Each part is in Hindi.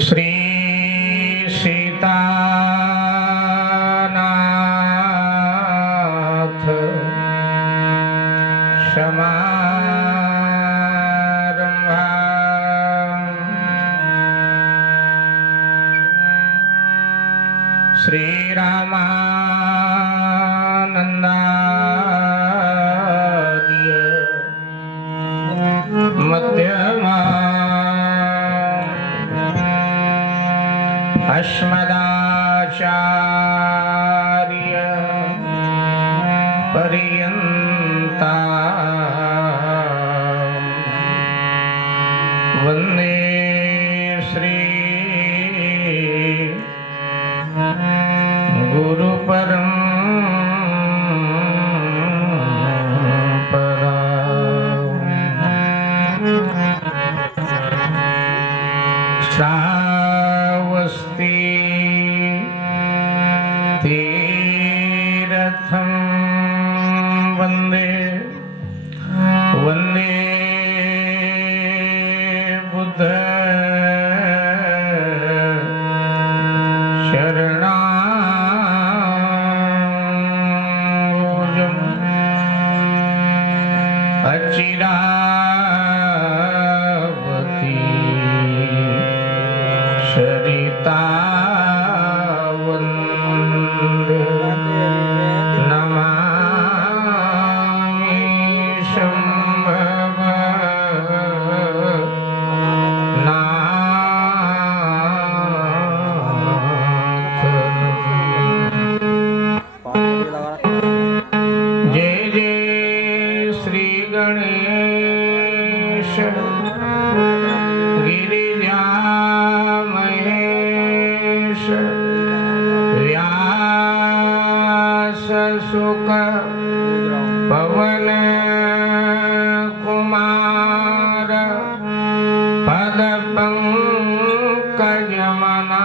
श्री सीतानाथ समारंभा श्रीरामानंदादि मध्यमा अस्मदाचार्य पर्यन्ता वन्दे श्री गुरुपरम्परा। श्रावस्ती तीर्थं वन्दे वन्दे बुद्ध शरणागतम् अचिरावती सरिता वन्दे नमामि शम्भवनाथम्। जय जय श्री गणेश गिरिजा महेश व्यास सुख पवन कुमार पद पंकज मना।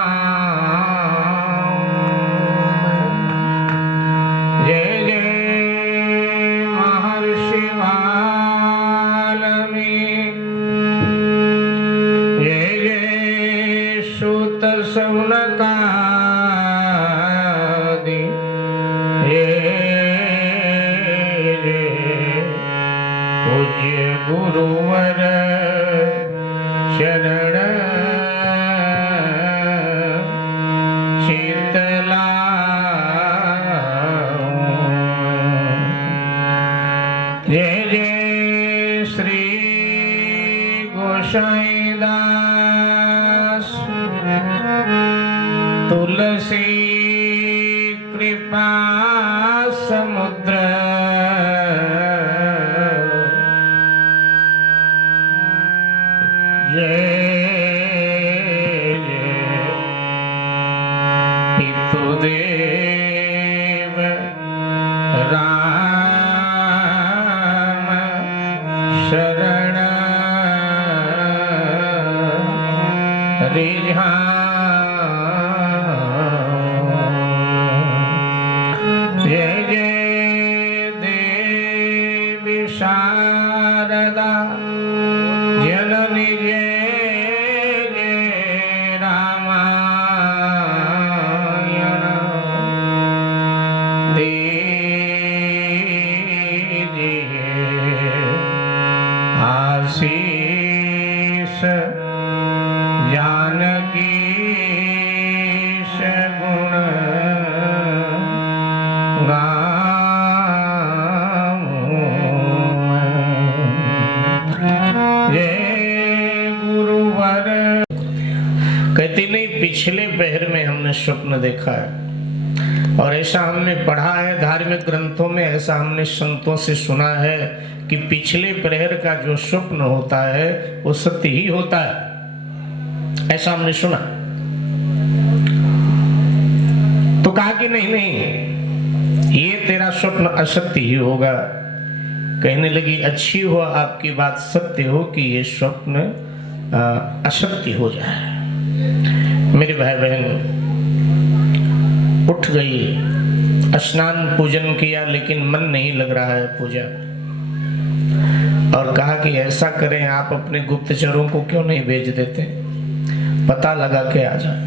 जय जय महर्षि वाल्मीकि जय जय सूत सौनकादि जय जय पूज्य गुरुवर शरण शीतला। जय जय श्री गोसाईदास तुलसी कृपा समुद्र। जय जय पितुदेव राम शरण जय जय देवी शारदा जननी जय जय रामायण दीजिए आशीष जानकी गुण गाऊं। जय गुरुवर। कहती नहीं, पिछले पहर में हमने स्वप्न देखा है और ऐसा हमने पढ़ा है धार्मिक ग्रंथों में, ऐसा हमने संतों से सुना है कि पिछले प्रहर का जो स्वप्न होता है वो सत्य ही होता है, ऐसा हमने सुना। तो कहा कि नहीं नहीं, ये तेरा स्वप्न असत्य ही होगा। कहने लगी अच्छी हो आपकी बात सत्य हो कि ये स्वप्न असत्य हो जाए। मेरे भाई बहन उठ गई, स्नान पूजन किया, लेकिन मन नहीं लग रहा है पूजा। और कहा कि ऐसा करें, आप अपने गुप्तचरों को क्यों नहीं भेज देते। पता लगा के आ जाए।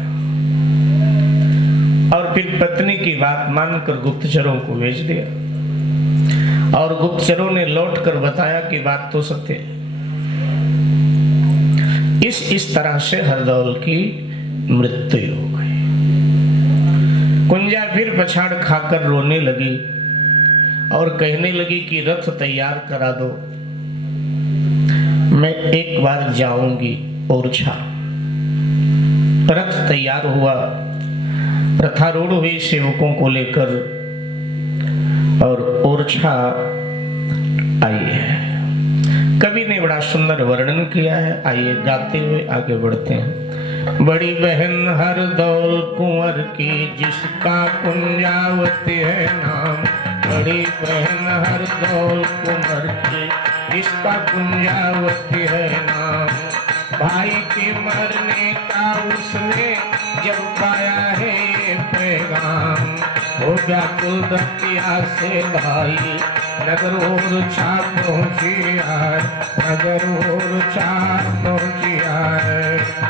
और फिर पत्नी की बात मानकर गुप्तचरों को भेज दिया और गुप्तचरों ने लौटकर बताया कि बात तो सत्य है। इस तरह से हरदौल की मृत्यु हो गई। कुंजा फिर पछाड़ खाकर रोने लगी और कहने लगी कि रथ तैयार करा दो, मैं एक बार जाऊंगी ओरछा। रथ तैयार हुआ, रथारूढ़ हुई सेवकों को लेकर और ओरछा आई है। कवि ने बड़ा सुंदर वर्णन किया है, आइए गाते हुए आगे बढ़ते हैं। बड़ी बहन हरदौल कुंवर की जिसका कुंजावती है नाम, बड़ी बहन हरदौल कुंवर की जिसका कुंजावती है नाम। भाई के मरने का उसने जब पाया है ये पैगाम, हो व्याकुल दतिया से भाई नगर ओरछा पहुंची है, नगर ओरछा पहुंची है।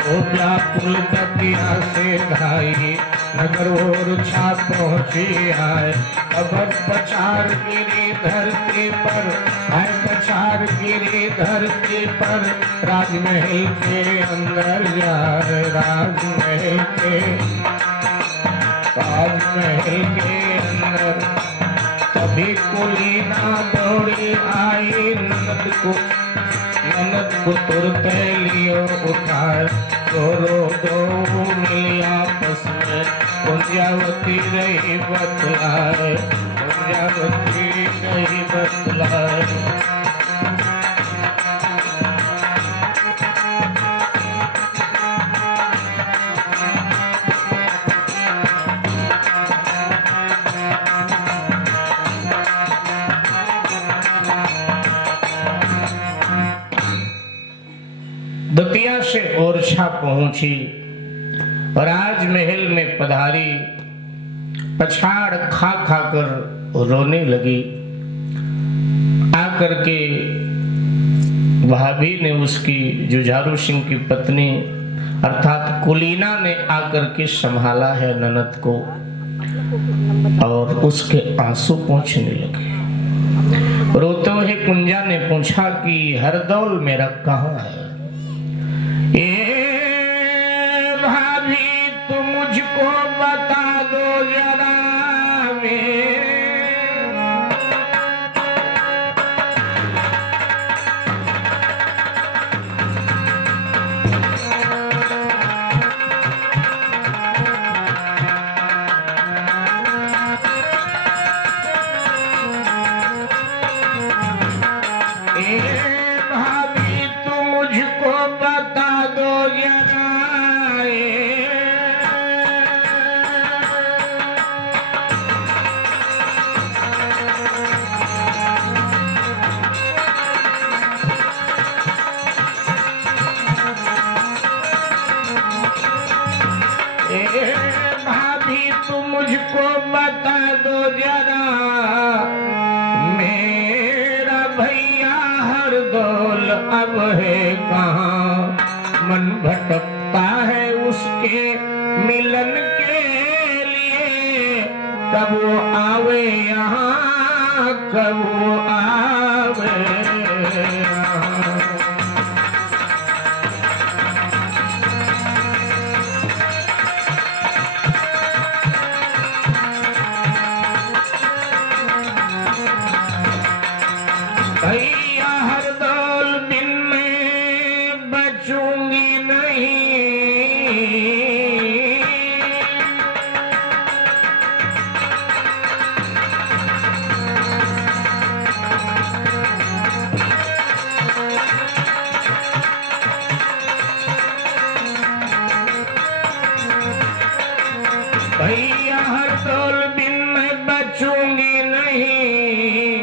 हो व्याकुल दतिया से भाई नगर ओरछा पहुंची है। खबर पछाड़ गिरी धरती पर है, पछाड़ गिरी धरती पर राजमहल के अंदर यार, राजमहल के अंदर। तभी कुलीना दौड़ी आई ननद को तुरते लियो उठाए, दो मिली आपस में कुंजावती रही बतलाए, कुंजावती रही बतलाए। दतिया से ओरछा पहुंची, राजमहल में पधारी, पछाड़ खा खाकर रोने लगी। आकर के भाभी ने, उसकी जुझारू सिंह की पत्नी अर्थात कुलीना ने आकर के संभाला है ननद को और उसके आंसू पोंछने लगे। रोते हुए कुंजा ने पूछा कि हरदौल मेरा कहाँ है? भाभी तुम मुझको बता दो जरा, भाभी तुम मुझको बता दो जरा। भाभी तुम मुझको बता दो जरा, मेरा भैया हरदौल अब है कहाँ? मन भटकता है उसके मिलन के लिए, कब वो आवे यहाँ, कब वो आवे यहाँ। भैया हरदौल बिन मैं बचूंगी नहीं, भैया हरदौल बिन मैं बचूंगी नहीं।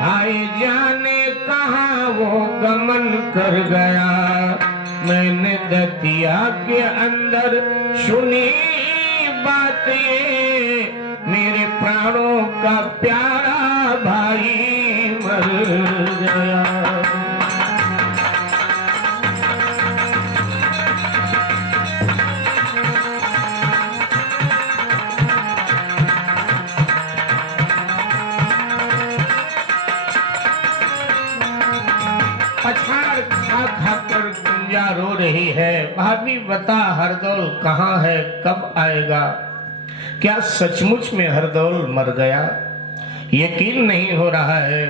हाय जाने कहाँ वो गमन कर गया, मैंने दतिया के अंदर सुनी बात ये, मेरे प्राणों का प्यारा भाई मर गया। पछाड़ खा खा कर गुंजा रो रही है, भाभी बता हरदौल कहाँ है, कब आएगा? क्या सचमुच में हरदौल मर गया? यकीन नहीं हो रहा है।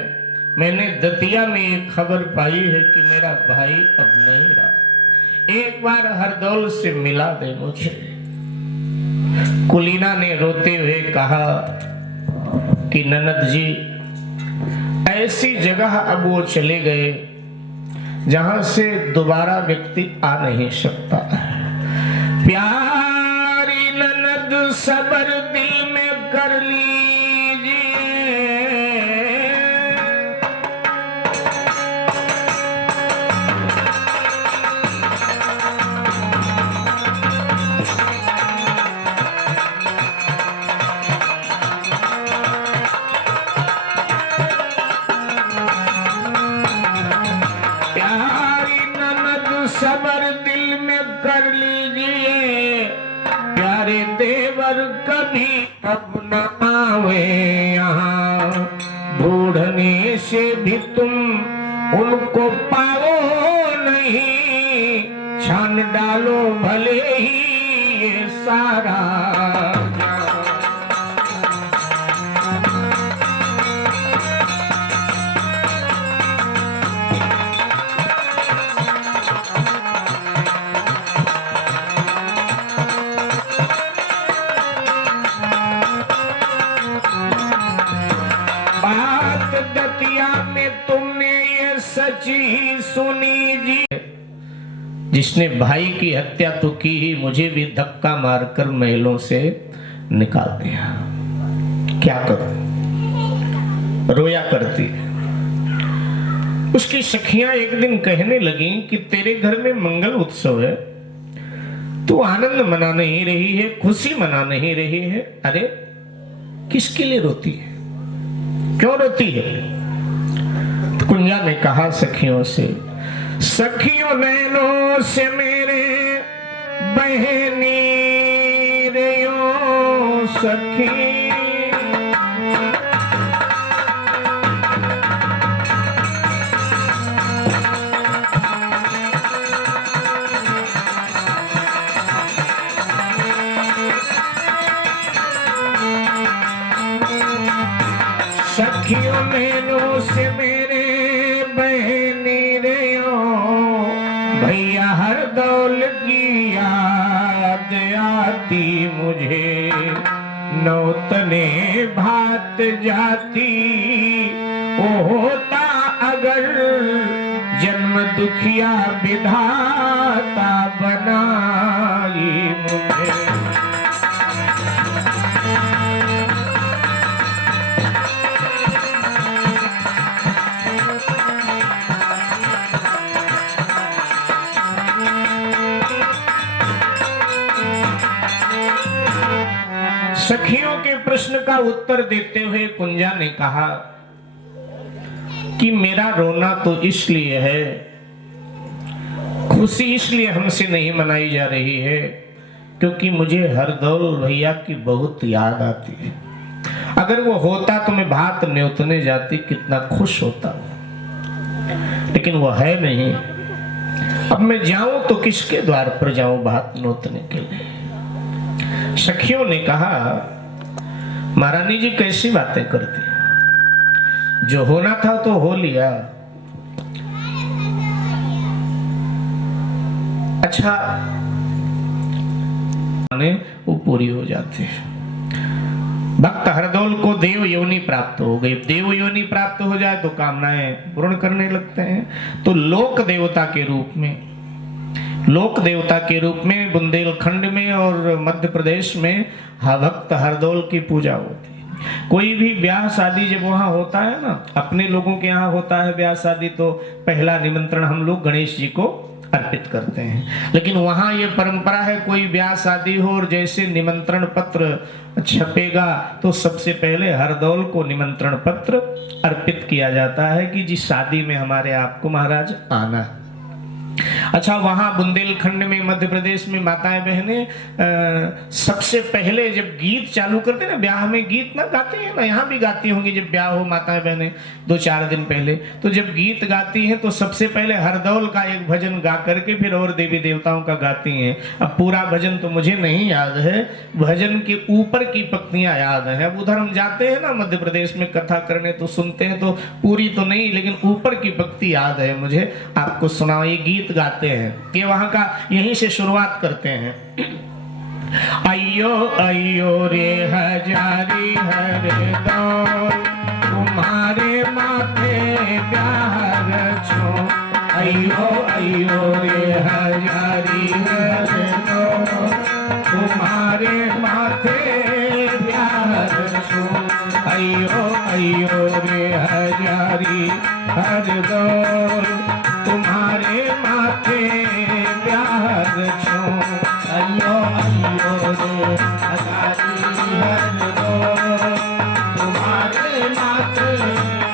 मैंने दतिया में एक खबर पाई है कि मेरा भाई अब नहीं रहा। एक बार हरदौल से मिला दे मुझे। कुलीना ने रोते हुए कहा कि ननद जी, ऐसी जगह अब वो चले गए जहां से दोबारा व्यक्ति आ नहीं सकता। प्यारी ननद सबर दिल में कर लीजिए, सबर दिल में कर लीजिए। प्यारे देवर कभी अब न आवे यहाँ, ढूंढने से भी तुम उनको पाओ नहीं। छान डालो भले ही ये सारा दतिया में तुमने ये सच्ची सुनी जी। जिसने भाई की हत्या तो की ही, मुझे भी धक्का मारकर महलों से निकाल दिया। क्या करूं? रोया करती। उसकी सखियां एक दिन कहने लगी कि तेरे घर में मंगल उत्सव है, तू आनंद मना नहीं रही है, खुशी मना नहीं रही है। अरे किसके लिए रोती है, क्यों रोती है? तो कुंजा ने कहा सखियों से, सखियों नैनों से मेरे बहनी रेयो सखी, सखियों नैनों से मेरे बहनी रेयो, भैया हरदौल की याद आती मुझे, नौतने भात जाती ओ होता अगर, जन्म दुखिया विधाता बनाई मुझे। सखियों के प्रश्न का उत्तर देते हुए कुंजा ने कहा कि मेरा रोना तो इसलिए है, खुशी इसलिए हमसे नहीं मनाई जा रही है क्योंकि मुझे हरदौल भैया की बहुत याद आती है। अगर वो होता तो मैं भात न्योतने जाती, कितना खुश होता, लेकिन वो है नहीं। अब मैं जाऊं तो किसके द्वार पर जाऊं भात नोतने के लिए? सखियों ने कहा, महारानी जी कैसी बातें करती, जो होना था तो हो लिया। अच्छा वो पूरी हो जाती है। भक्त हरदौल को देव योनि प्राप्त हो गई। देव योनि प्राप्त हो जाए तो कामनाएं पूर्ण करने लगते हैं। तो लोक देवता के रूप में बुंदेलखंड में और मध्य प्रदेश में भक्त हरदौल की पूजा होती है। कोई भी ब्याह शादी जब वहां होता है ना, अपने लोगों के यहाँ होता है ब्याह शादी, तो पहला निमंत्रण हम लोग गणेश जी को अर्पित करते हैं। लेकिन वहाँ ये परंपरा है, कोई ब्याह शादी हो और जैसे निमंत्रण पत्र छपेगा तो सबसे पहले हरदौल को निमंत्रण पत्र अर्पित किया जाता है कि जिस शादी में हमारे आपको महाराज आना है। अच्छा, वहां बुंदेलखंड में, मध्य प्रदेश में माताएं बहनें सबसे पहले जब गीत चालू करते हैं ना, ब्याह में गीत ना गाते हैं ना, यहाँ भी गाती होंगी जब ब्याह हो माताएं बहनें 2-4 दिन पहले, तो जब गीत गाती हैं तो सबसे पहले हरदौल का एक भजन गा करके फिर और देवी देवताओं का गाती हैं। अब पूरा भजन तो मुझे नहीं याद है, भजन के ऊपर की पंक्तियां याद है। अब उधर हम जाते हैं ना मध्य प्रदेश में कथा करने तो सुनते हैं, तो पूरी तो नहीं लेकिन ऊपर की पंक्ति याद है मुझे, आपको सुनाओ। ये गीत गाते हैं, ये वहां का, यहीं से शुरुआत करते हैं। अयो अयो रे हजारी हरदौल, तुम्हारे माथे प्यार छो। अयो अयो रे हजारी हरदौल, तुम्हारे माथे प्यार छो। अयो अयो रे हजारी हरदौल, तुम्हारे माथे प्यार छो। अयो अयो रे हजारी हरदौल, तुम्हारे माथे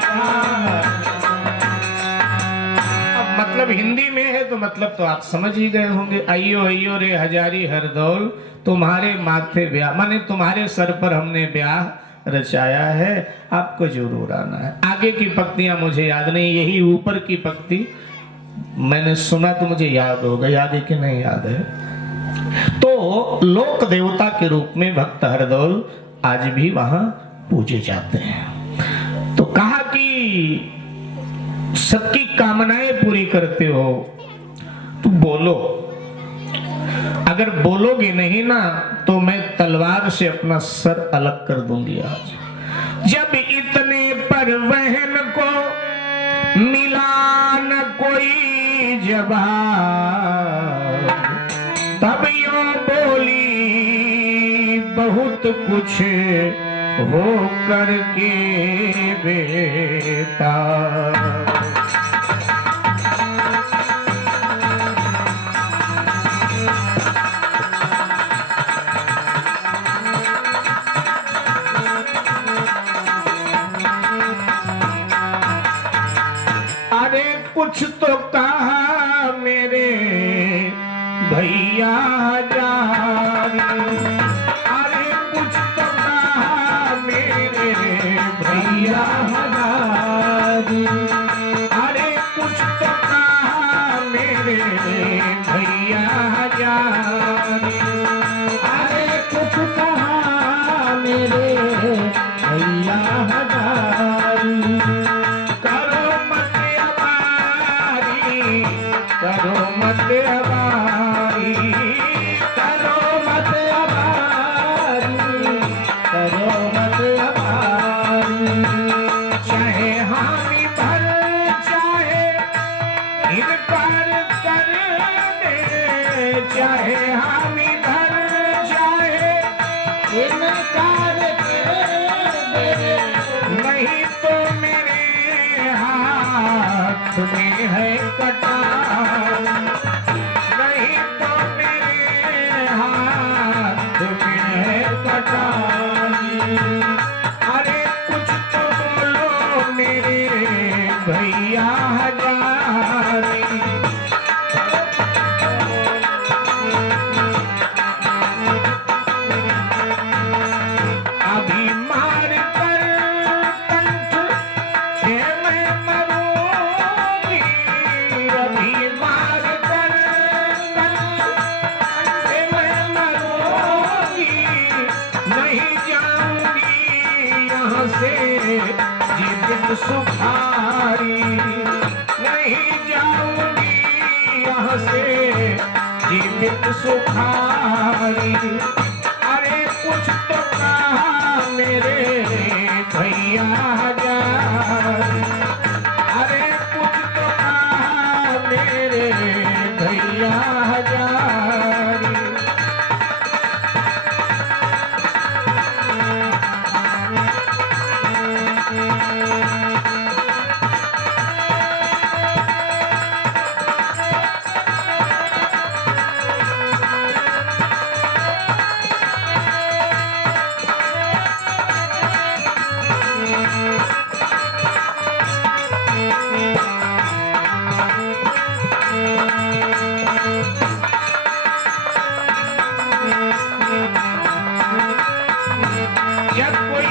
प्यार छो। अब मतलब हिंदी में है तो मतलब तो आप समझ ही गए होंगे। अयो अयो रे हजारी हरदौल, तुम्हारे माथे ब्याह, माने तुम्हारे सर पर हमने ब्याह रचाया है, आपको जरूर आना है। आगे की पंक्तियां मुझे याद नहीं, यही ऊपर की पंक्ति मैंने सुना तो मुझे याद होगा, याद है कि नहीं याद है। तो लोक देवता के रूप में भक्त हरदौल आज भी वहां पूजे जाते हैं। तो कहा कि सबकी कामनाएं पूरी करते हो तो बोलो, अगर बोलोगे नहीं ना तो मैं तलवार से अपना सर अलग कर दूंगी आज। जब इतने पर वहन को मिला न कोई जवाब, तब यूं बोली बहुत कुछ हो करके बेटा। कुछ तो कहा मेरे भैया जानी, अरे कुछ तो कहा मेरे भैया जानी, अरे कुछ तो कहा मेरे भैया जानी, अरे कुछ कहा मेरे भैया जानी। करो मत अबारी, करो मत अबारी, करो मत अबारी। चाहे हामी भर चाहे इनकार कर दे, चाहे हामी भर चाहे इनकार कर दे, नहीं तो मेरे हाथ में है कटा, नहीं तो मेरे हाथ में है कटारी। अरे कुछ तो बोलो मेरे भैया हजारी। अभी मार कर कंठ मैं मरूंगी, अभी मार कर कंठ मैं मरूंगी, नहीं जाऊंगी यहाँ से जीवित सुखारी, नहीं जाऊंगी यहाँ से जीवित सुखारी। अरे कुछ तो कहा मेरे भैया हजारी, अरे कुछ तो कहा मेरे भैया हजारी।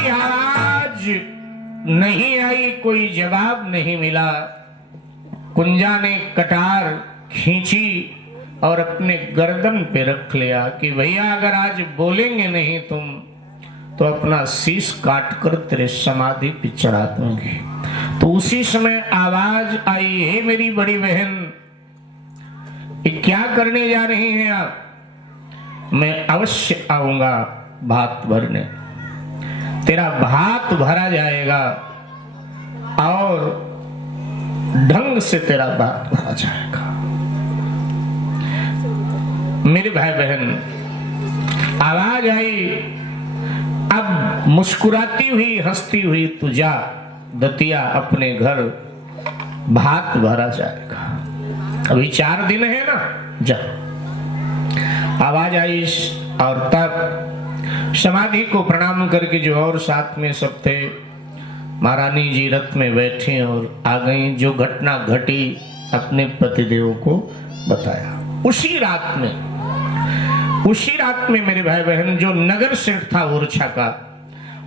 कोई आवाज नहीं आई, कोई जवाब नहीं मिला। कुंजा ने कटार खींची और अपने गर्दन पे रख लिया कि भैया अगर आज बोलेंगे नहीं तुम तो अपना शीश काट कर तेरे समाधि पे चढ़ा दूंगी। तो उसी समय आवाज आई, हे मेरी बड़ी बहन, ये क्या करने जा रही हैं आप? मैं अवश्य आऊंगा भात भरने, तेरा भात भरा जाएगा और ढंग से तेरा भात भरा जाएगा। मेरे भाई बहन, आवाज आई, अब मुस्कुराती हुई हंसती हुई तू जा दतिया अपने घर, भात भरा जाएगा। अभी 4 दिन है ना, जा। आवाज आई और तब समाधि को प्रणाम करके जो और साथ में सब थे, महारानी जी रथ में बैठी और आ गई। जो घटना घटी अपने पतिदेव को बताया। उसी रात में मेरे भाई बहन, जो नगर सेठ था ओरछा का,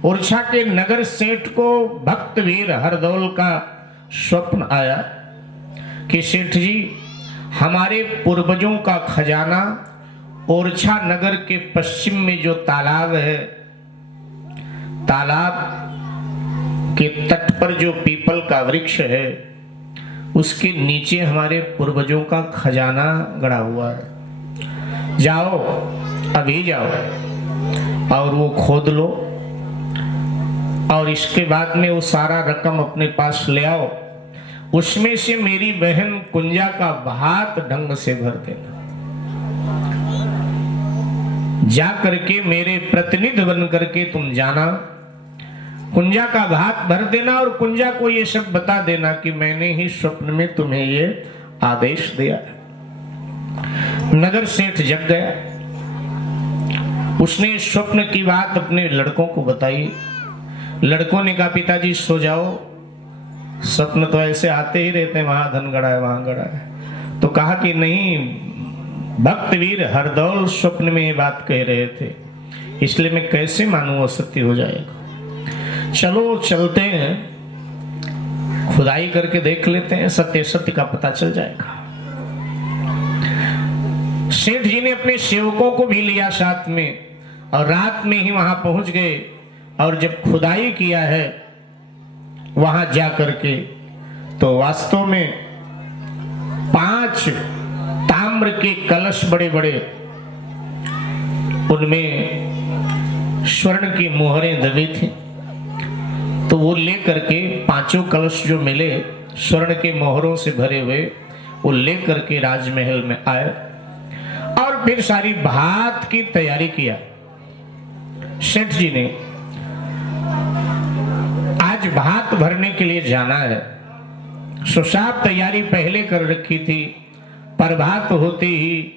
ओरछा के नगर सेठ को भक्तवीर हरदौल का स्वप्न आया कि सेठ जी, हमारे पूर्वजों का खजाना ओरछा नगर के पश्चिम में जो तालाब है, तालाब के तट पर जो पीपल का वृक्ष है, उसके नीचे हमारे पूर्वजों का खजाना गड़ा हुआ है। जाओ, अभी जाओ और वो खोद लो और इसके बाद में वो सारा रकम अपने पास ले आओ। उसमें से मेरी बहन कुंजा का भात ढंग से भर देना। जा करके मेरे प्रतिनिधि बन करके तुम जाना, कुंजा का भात भर देना और कुंजा को ये सब बता देना कि मैंने ही स्वप्न में तुम्हें ये आदेश दिया। नगर सेठ जग गया। उसने स्वप्न की बात अपने लड़कों को बताई। लड़कों ने कहा, पिताजी सो जाओ, स्वप्न तो ऐसे आते ही रहते हैं, वहां धन गड़ा है, वहां गड़ा है। तो कहा कि नहीं, भक्तवीर हरदौल स्वप्न में ये बात कह रहे थे, इसलिए मैं कैसे मानूं वो सत्य हो जाएगा। चलो चलते हैं, खुदाई करके देख लेते हैं, सत्य सत्य का पता चल जाएगा। सेठ जी ने अपने सेवकों को भी लिया साथ में और रात में ही वहां पहुंच गए। और जब खुदाई किया है वहां जा करके, तो वास्तव में 5 ताम्र के कलश बड़े बड़े, उनमें स्वर्ण की मोहरें दबी थी। तो वो ले करके 5 कलश जो मिले स्वर्ण के मोहरों से भरे हुए, वो ले करके राजमहल में आए और फिर सारी भात की तैयारी किया। सेठ जी ने आज भात भरने के लिए जाना है, सुसाब तैयारी पहले कर रखी थी। प्रभात होते ही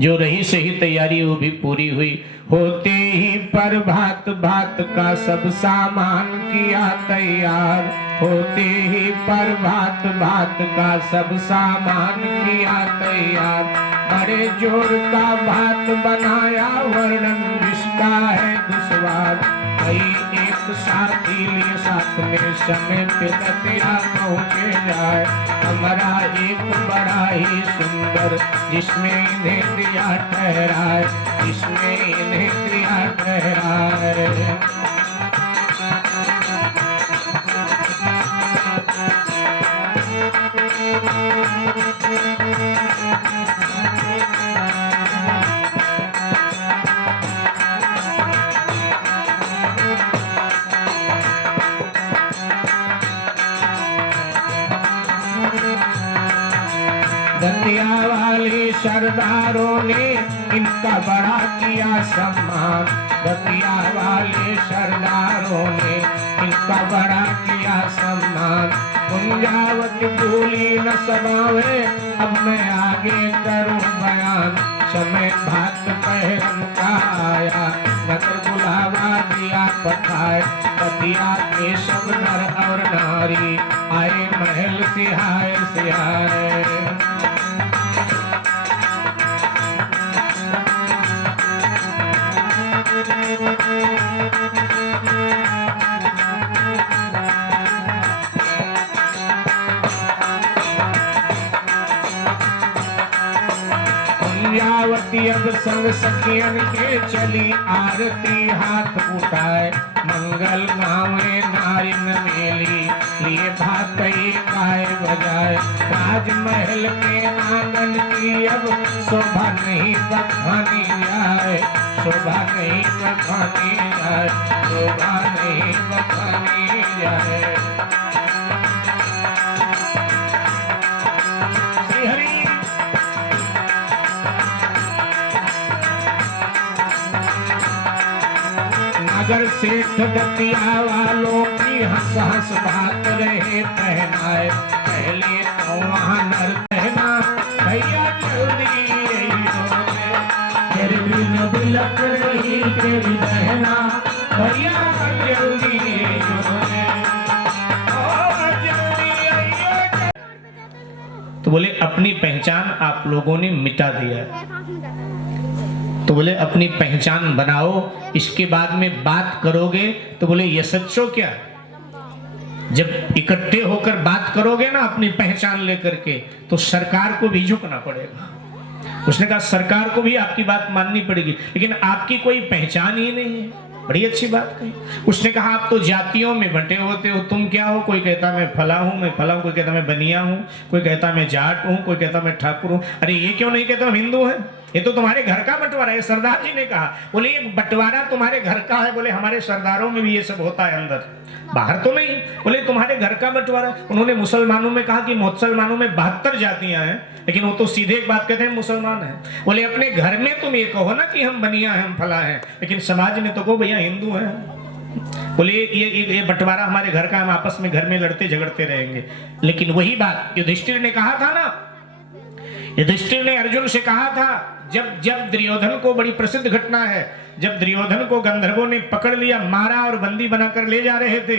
जो रही से ही तैयारी वो भी पूरी हुई। होते ही प्रभात भात का सब सामान किया तैयार, होते ही प्रभात भात का सब सामान किया तैयार। बड़े जोर का भात बनाया, वर्णन जिसका है दुश्वार। कई एक साथी लिए साथ में समय पे दतिया पहुँचे जाए। हमारा एक बड़ा ही सुंदर, जिसमें इन्हें दिया ठहराए, जिसमें इन्हें दिया ठहराए। दतिया वाले सरदारों ने इनका बड़ा किया सम्मान। दतिया वाले सरदारों ने इनका बड़ा किया सम्मान। कुंजावती भूली न समावे, अब मैं आगे करूं बयान। समय भात पहरन का आया, नगर बुलावा दिया पठाए। दतिया के सब नर और नारी आए महल सिहाए सिहाए। सब संग सखियन के चली आरती हाथ उठाए, मंगल गावे नारिन मेली, लिए भातई गाय बजाए। राजमहल के आंगन की अब शोभा नहीं बखानी जाए, शोभा नहीं बखानी जाए, शोभा नहीं बखानी जाए। श्री हरि नगर सेठ दतिया वालों की हंस हंस बात रहे पहनाए, पहले तो वहां नर कहना भैया जल्दी तेरी बिन बिलक रही तेरी बहना, भैया जल्दी तो बोले अपनी पहचान आप लोगों ने मिटा दिया। तो बोले अपनी पहचान बनाओ, इसके बाद में बात करोगे तो बोले ये सच्चो क्या, जब इकट्ठे होकर बात करोगे ना अपनी पहचान लेकर के तो सरकार को भी झुकना पड़ेगा। उसने कहा सरकार को भी आपकी बात माननी पड़ेगी, लेकिन आपकी कोई पहचान ही नहीं है। बड़ी अच्छी बात कही। उसने कहा आप तो जातियों में बंटे होते हो, तुम क्या हो? कोई कहता मैं फला हूं, मैं फला हूं, कोई कहता मैं बनिया हूं, कोई कहता मैं जाट हूं, कोई कहता मैं ठाकुर हूं। अरे ये क्यों नहीं कहता हम हिंदू हैं? ये तो तुम्हारे घर का बंटवारा है। सरदार जी ने कहा, बोले ये बंटवारा तुम्हारे घर का है। बोले हमारे सरदारों में भी ये सब होता है अंदर, बाहर तो नहीं। बोले तुम्हारे घर का बंटवारा। उन्होंने मुसलमानों में कहा कि मुसलमानों में 72 जातियां हैं, लेकिन वो तो सीधे एक बात कहते हैं मुसलमान हैं। बोले अपने घर में तुम ये कहो ना कि हम बनिया हैं, हम फला हैं, लेकिन समाज में तो कहो भैया हिंदू हैं। बोले ये बंटवारा हमारे घर का, हम आपस में घर में लड़ते झगड़ते रहेंगे। लेकिन वही बात युधिष्ठिर ने कहा था ना, युधिष्ठिर ने अर्जुन से कहा था, जब दुर्योधन को, बड़ी प्रसिद्ध घटना है, जब दुर्योधन को गंधर्वों ने पकड़ लिया, मारा और बंदी बनाकर ले जा रहे थे,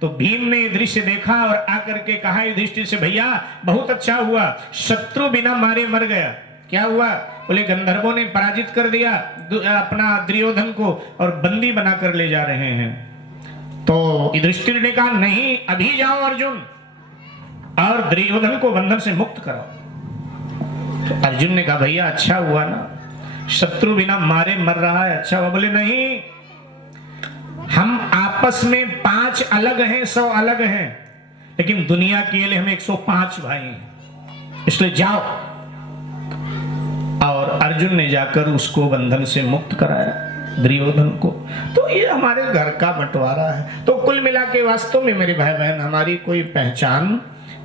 तो भीम ने दृश्य देखा और आकर के कहा युधिष्ठिर से, भैया बहुत अच्छा हुआ, शत्रु बिना मारे मर गया। क्या हुआ? बोले गंधर्वों ने पराजित कर दिया अपना दुर्योधन को और बंदी बनाकर ले जा रहे हैं। तो युधिष्ठिर ने कहा नहीं, अभी जाओ अर्जुन और दुर्योधन को बंधन से मुक्त कराओ। तो अर्जुन ने कहा भैया अच्छा हुआ ना, शत्रु बिना मारे मर रहा है, अच्छा हुआ। बोले नहीं, हम आपस में 5 अलग हैं, 100 अलग हैं, लेकिन दुनिया के लिए हम 105 भाई हैं, इसलिए जाओ। और अर्जुन ने जाकर उसको बंधन से मुक्त कराया दुर्योधन को। तो ये हमारे घर का बंटवारा है। तो कुल मिला के वास्तव में मेरे भाई बहन हमारी कोई पहचान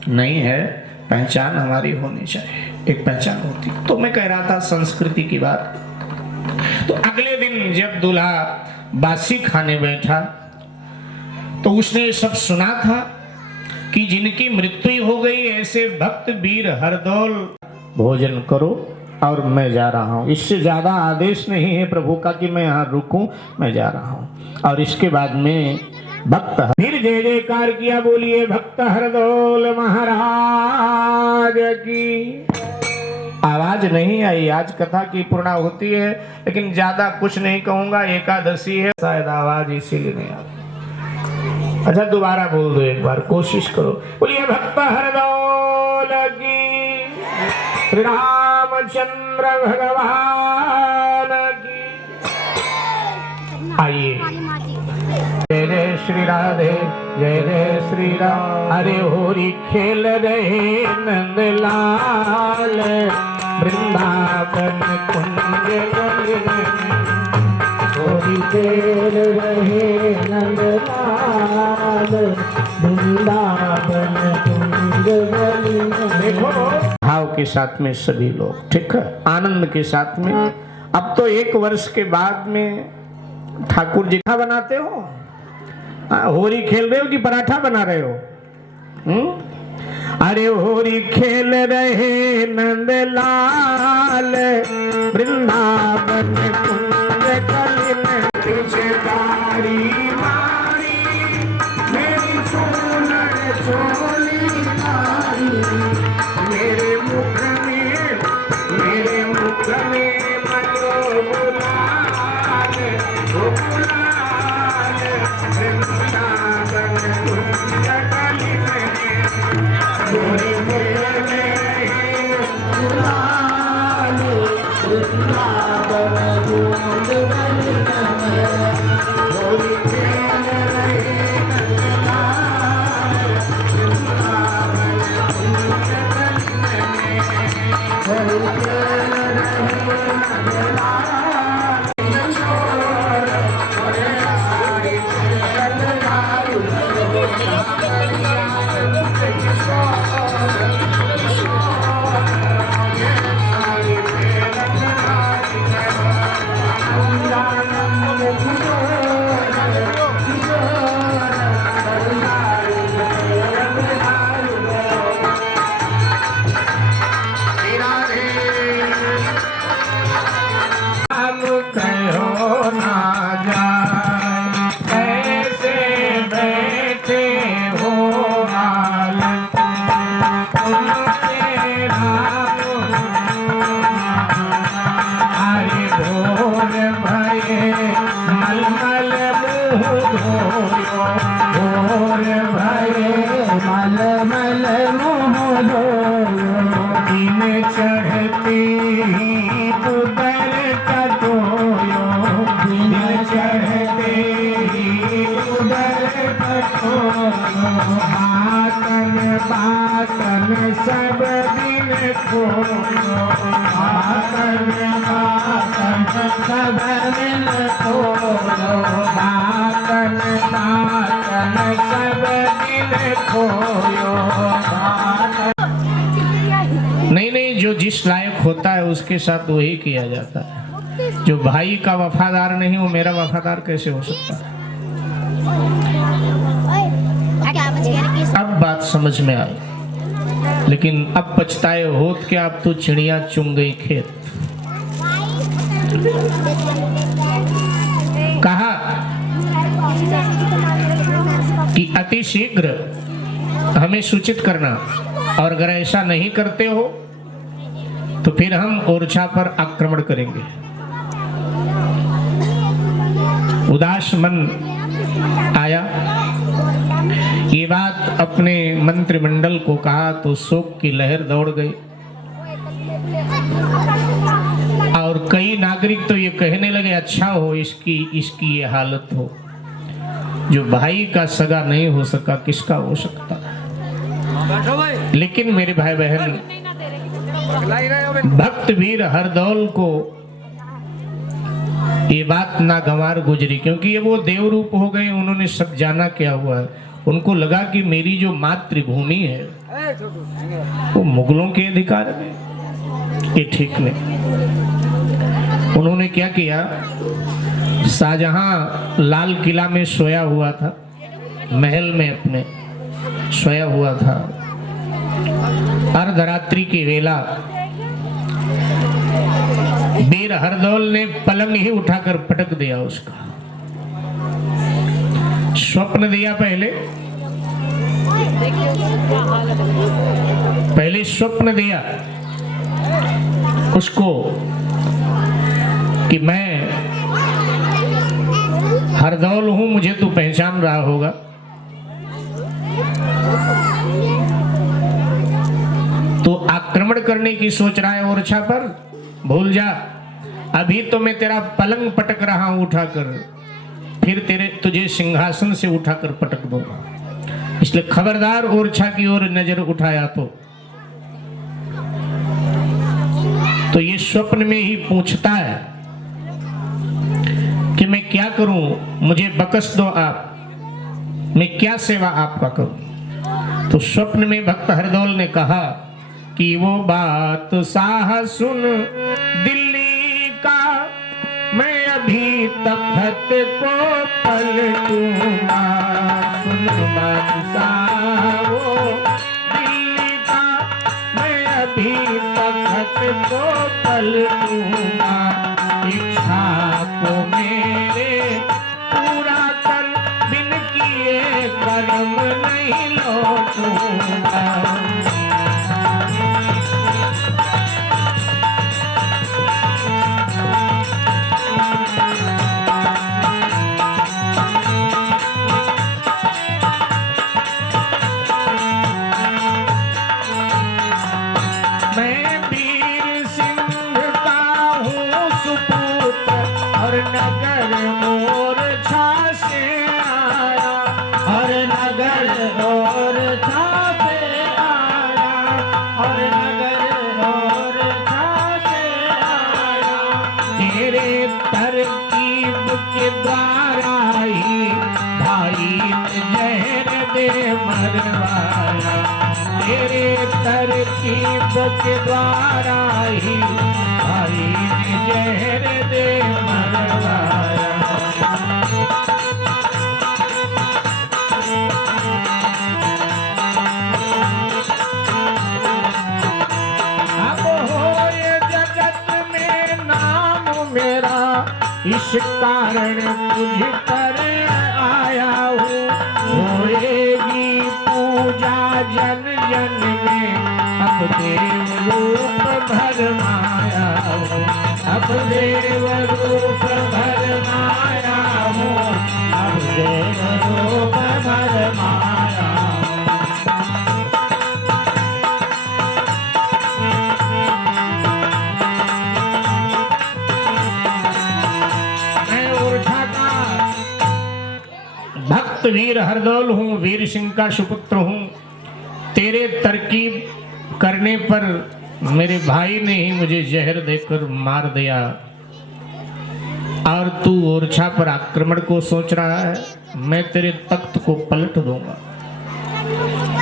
नहीं है, पहचान हमारी होनी चाहिए, एक पहचान होती। तो मैं कह रहा था संस्कृति की बात। तो अगले दिन जब दूल्हा बासी खाने बैठा तो उसने सब सुना था कि जिनकी मृत्यु हो गई ऐसे भक्त वीर हरदौल भोजन करो और मैं जा रहा हूं। इससे ज्यादा आदेश नहीं है प्रभु का कि मैं यहां रुकूं, मैं जा रहा हूं। और इसके बाद में भक्त फिर जय जयकार किया, बोलिए भक्त हरदौल महाराज की। आवाज नहीं आई, आज कथा की पूर्णा होती है, लेकिन ज्यादा कुछ नहीं कहूंगा, एकादशी है, शायद आवाज इसीलिए नहीं आती। अच्छा दोबारा बोल दो एक बार, कोशिश करो। बोलिए भक्त हरदौल की, श्री रामचंद्र भगवान की। आइए जय जय श्री राधे, जय जय श्री राम। अरे होरी खेल रहे नंदलाल, वृंदावन कुंज गली में। होरी खेल रहे नंदलाल, वृंदावन कुंज गली में। देखो भाव के साथ में सभी लोग, ठीक है, आनंद के साथ में। अब तो 1 वर्ष के बाद में ठाकुर जी का बनाते हो, होरी खेल रहे हो कि पराठा बना रहे हो? अरे होरी खेल रहे नंदलाल, वृंदावन कुंज गली में। तुझे दाढ़ी मारी, मेरी सोनर चोली कारी, मेरे मुख में मनो गुलाल, गुलाल, वृंदावन कुंज गली में। गोरी मेरे गुलाल, गुलाल धोयो और भये मलमल मोह धोयो दिन चढ़ते ही उदर का धोयो दिन चढ़ते ही उदर का धोयो बातन बातन सब दिन खोयो बातन बातन सब दिन खोयो बातन बातन सब दिन खोयो नहीं नहीं, जो जिस लायक होता है उसके साथ वही किया जाता है। जो भाई का वफादार नहीं वो मेरा वफादार कैसे हो सकता है? अब बात समझ में आई, लेकिन अब पछताए होत कि अब तो चिड़िया चुन गई खेत। कहा कि अति शीघ्र हमें सूचित करना, और अगर ऐसा नहीं करते हो तो फिर हम ओरछा पर आक्रमण करेंगे। उदास मन आया, ये बात अपने मंत्रिमंडल को कहा तो शोक की लहर दौड़ गई, और कई नागरिक तो ये कहने लगे अच्छा हो इसकी ये हालत हो। जो भाई का सगा नहीं हो सका किसका हो सकता है? लेकिन मेरे भाई बहन, भक्त वीर हरदौल को ये बात नागवार गुजरी, क्योंकि ये वो देव रूप हो गए। उन्होंने सब जाना क्या हुआ है। उनको लगा कि मेरी जो मातृभूमि है वो मुगलों के अधिकार में, ये ठीक नहीं। उन्होंने क्या किया, शाहजहां लाल किला में सोया हुआ था, महल में अपने सोया हुआ था। अर्धरात्रि की वेला वीर हरदौल ने पलंग ही उठाकर पटक दिया उसका। स्वप्न दिया पहले स्वप्न दिया उसको कि मैं हरदौल हूं, मुझे तू पहचान रहा होगा। तो आक्रमण करने की सोच रहा है ओरछा पर, भूल जा, अभी तो मैं तेरा पलंग पटक रहा हूं उठाकर, फिर तुझे सिंहासन से उठाकर पटक दूंगा। इसलिए खबरदार ओरछा की ओर नजर उठाया तो ये स्वप्न में ही पूछता है कि मैं क्या करूं, मुझे बकस दो आप, मैं क्या सेवा आपका करूं। तो स्वप्न में भक्त हरदौल ने कहा कि वो बात साह सुन दिल्ली का, मैं अभी तख्त को पलटूंगा। सुन बात साह वो दिल्ली का, मैं अभी तख्त को पलटूंगा। इच्छा को मेरे पूरा कर, बिन किए कर्म नहीं लौटूंगा। तरकीब के द्वारा ही भाई ने जहर दे मरवाया। अब हो ये जगत में नाम मेरा, इस कारण तुझ पर आया हूँ। होएगी पूजा जन जन में, अब देव रूप भरमाया हूँ। अब देव रूप भरमाया हूँ। अब सत्यवीर हरदौल हूँ, वीर सिंह का सुपुत्र हूँ। तेरे तरकीब करने पर मेरे भाई ने ही मुझे जहर देकर मार दिया और तू ओरछा पर आक्रमण को सोच रहा है। मैं तेरे तख्त को पलट दूंगा।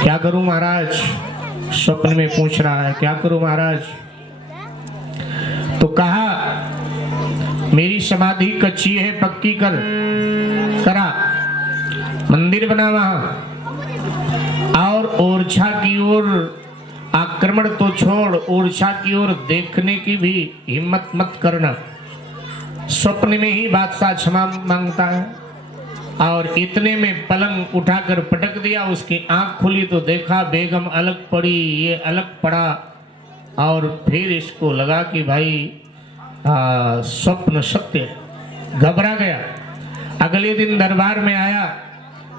क्या करूं महाराज? स्वप्न में पूछ रहा है, क्या करूं महाराज? तो कहा मेरी समाधि कच्ची है, पक्की करा, मंदिर बना वहां, और ओरछा की ओर आक्रमण तो छोड़, ओरछा की ओर देखने की भी हिम्मत मत करना। स्वप्न में ही बादशाह क्षमा मांगता है और इतने में पलंग उठाकर पटक दिया। उसकी आंख खुली तो देखा बेगम अलग पड़ी, ये अलग पड़ा, और फिर इसको लगा कि भाई स्वप्न सत्य। घबरा गया। अगले दिन दरबार में आया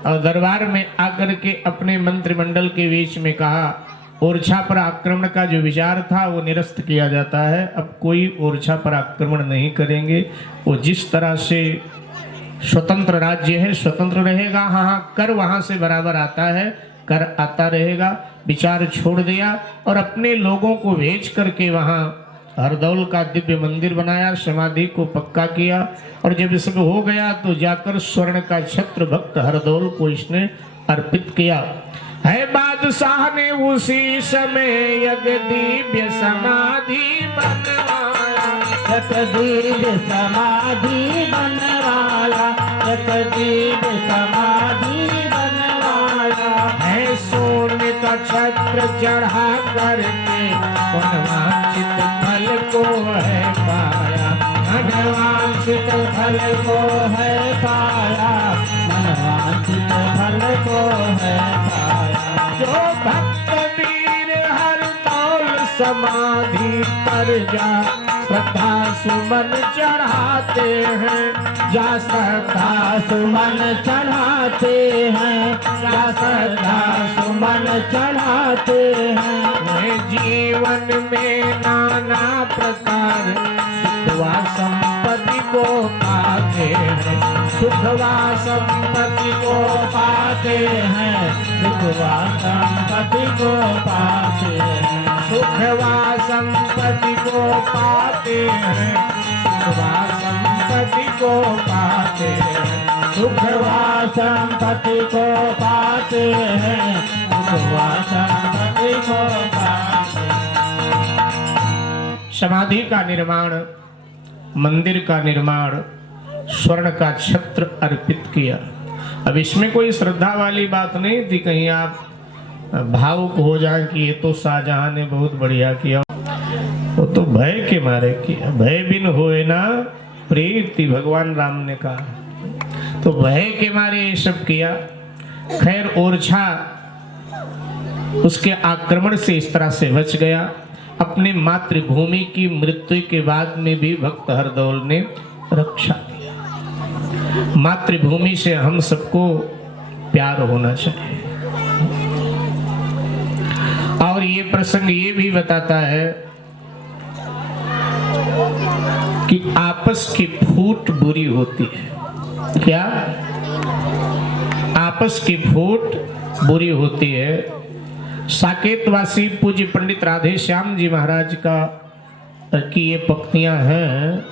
और दरबार में आकर के अपने मंत्रिमंडल के बीच में कहा ओरछा पर आक्रमण का जो विचार था वो निरस्त किया जाता है। अब कोई ओरछा पर आक्रमण नहीं करेंगे। वो जिस तरह से स्वतंत्र राज्य है स्वतंत्र रहेगा। हाँ, कर वहां से बराबर आता है, कर आता रहेगा। विचार छोड़ दिया और अपने लोगों को भेज करके वहां हरदौल का दिव्य मंदिर बनाया, समाधि को पक्का किया। और जब सब हो गया तो जाकर स्वर्ण का छत्र भक्त हरदौल को इसने अर्पित किया है। बादशाह ने उसी समय यज्ञ दिव्य समाधि बनवाया, दिव्य समाधि बनवाया, दिव्य समाधि बनवाया है। सोने का छत्र चढ़ा करके मनवांछित फल को है पाया, मनवांछित फल को है पाया, मनवांछित फल को है पाया। जो भक्त वीर हरदौल समाधि पर जा श्रद्धा सुमन चढ़ाते हैं, जा श्रद्धा सुमन चढ़ाते हैं, जा श्रद्धा सुमन चढ़ाते हैं। वे जीवन में नाना प्रकार सुखवा संपत्ति को पाते हैं, सुखवा संपत्ति को पाते हैं, सुखवा संपत्ति को पाते हैं, सुखवा संपत्ति को पाते हैं, सुखवा संपत्ति को पाते हैं, सुखवा संपत्ति को पाते हैं, सुखवा संपत्ति को पाते हैं। समाधि का निर्माण, मंदिर का निर्माण, स्वर्ण का छत्र अर्पित किया। अब इसमें कोई श्रद्धा वाली बात नहीं थी, कहीं आप भावुक हो जाए कि ये तो शाहजहां ने बहुत बढ़िया किया। वो तो भय के मारे किया। भय बिन होए ना प्रीति, भगवान राम ने कहा। तो भय के मारे ये सब किया। खैर ओरछा उसके आक्रमण से इस तरह से बच गया। अपने मातृभूमि की मृत्यु के बाद में भी भक्त हरदौल ने रक्षा किया। मातृभूमि से हम सबको प्यार होना चाहिए। और ये प्रसंग ये भी बताता है कि आपस की फूट बुरी होती है। क्या? आपस की फूट बुरी होती है। साकेतवासी पूज्य पंडित राधे श्याम जी महाराज की ये पंक्तियां हैं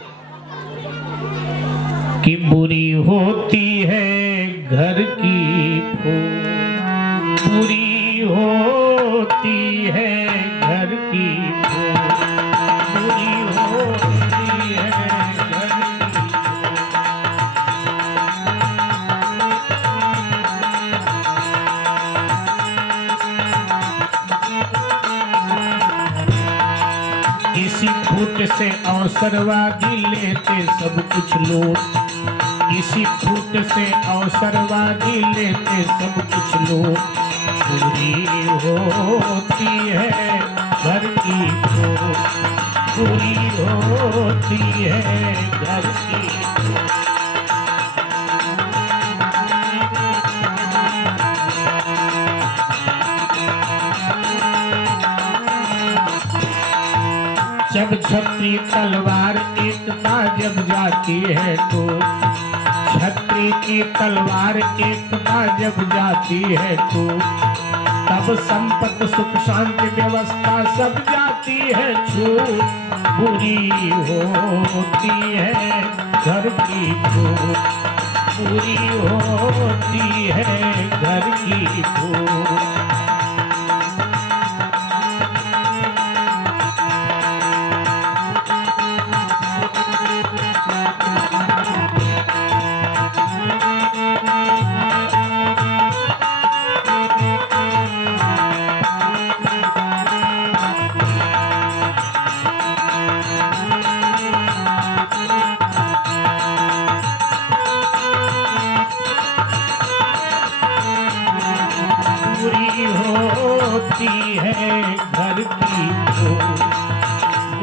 कि बुरी होती है घर की फूट, बुरी होती है घर की फूट, बुरी होती है घर की। इसी फूट से अवसरवादी लेते सब कुछ लूट, इसी फूट से अवसरवादी लेते सब कुछ लूट। पूरी होती है घर की फूट, पूरी होती है घर की फूट। जब छत्री तलवार एकता जब जाती है तो छत्री की तलवार एकता जब जाती है छूट, तब संपत्ति सुख शांति व्यवस्था सब जाती है छूट। बुरी होती है घर की फूट, बुरी होती है घर की फूट। होती है घर की फूट,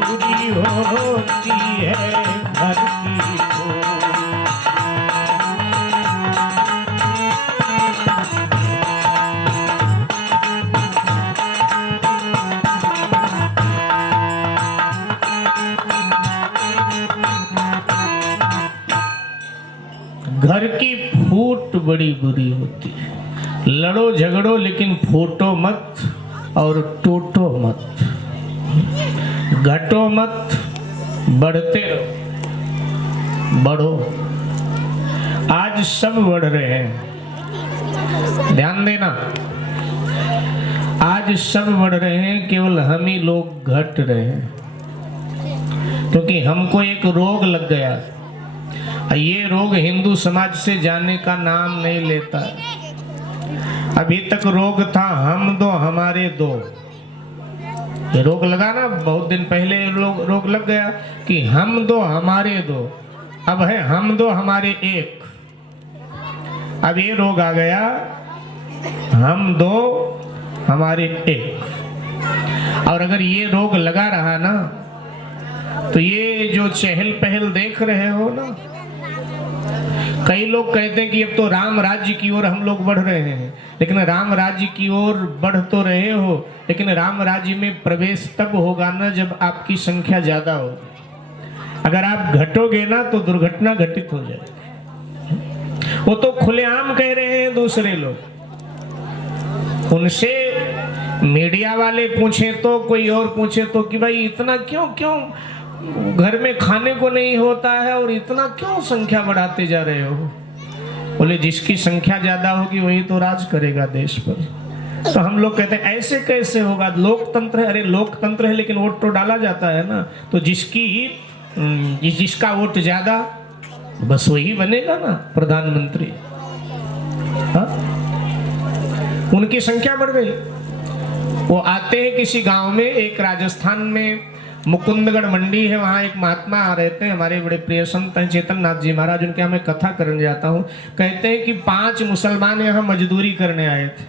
बुरी होती है घर की फूट। घर की फूट बड़ी बुरी होती है। लड़ो झगड़ो लेकिन फूटो मत और टूटो मत, घटो मत, बढ़ते रहो, बढ़ो। आज सब बढ़ रहे हैं, ध्यान देना, आज सब बढ़ रहे हैं, केवल हम ही लोग घट रहे हैं। क्योंकि हमको एक रोग लग गया, ये रोग हिंदू समाज से जाने का नाम नहीं लेता। अभी तक रोग था हम दो हमारे दो, ये रोग लगा ना, बहुत दिन पहले रोग लग गया कि हम दो हमारे दो, अब है हम दो हमारे एक। अब ये रोग आ गया हम दो हमारे एक। और अगर ये रोग लगा रहा ना, तो ये जो चहल पहल देख रहे हो ना, कई लोग कहते हैं कि अब तो राम राज्य की ओर हम लोग बढ़ रहे हैं, लेकिन राम राज्य की ओर बढ़ तो रहे हो, लेकिन राम राज्य में प्रवेश तब होगा ना जब आपकी संख्या ज्यादा होगी। अगर आप घटोगे ना तो दुर्घटना घटित हो जाएगी। वो तो खुलेआम कह रहे हैं दूसरे लोग, उनसे मीडिया वाले पूछे तो, कोई और पूछे तो कि भाई इतना क्यों घर में खाने को नहीं होता है और इतना क्यों संख्या बढ़ाते जा रहे हो। बोले जिसकी संख्या ज्यादा होगी वही तो राज करेगा देश पर। तो हम लोग कहते हैं ऐसे कैसे होगा, लोकतंत्र है। अरे लोकतंत्र है लेकिन वोट तो डाला जाता है ना, तो जिसका वोट ज्यादा बस वही बनेगा ना प्रधानमंत्री। हाँ? उनकी संख्या बढ़ गई। वो आते हैं किसी गांव में, एक राजस्थान में मुकुंदगढ़ मंडी है, वहाँ एक महात्मा रहते हैं, हमारे बड़े प्रिय संत हैं चेतन नाथ जी महाराज, उनके यहाँ मैं कथा करने जाता हूँ। कहते हैं कि 5 मुसलमान यहाँ मजदूरी करने आए थे,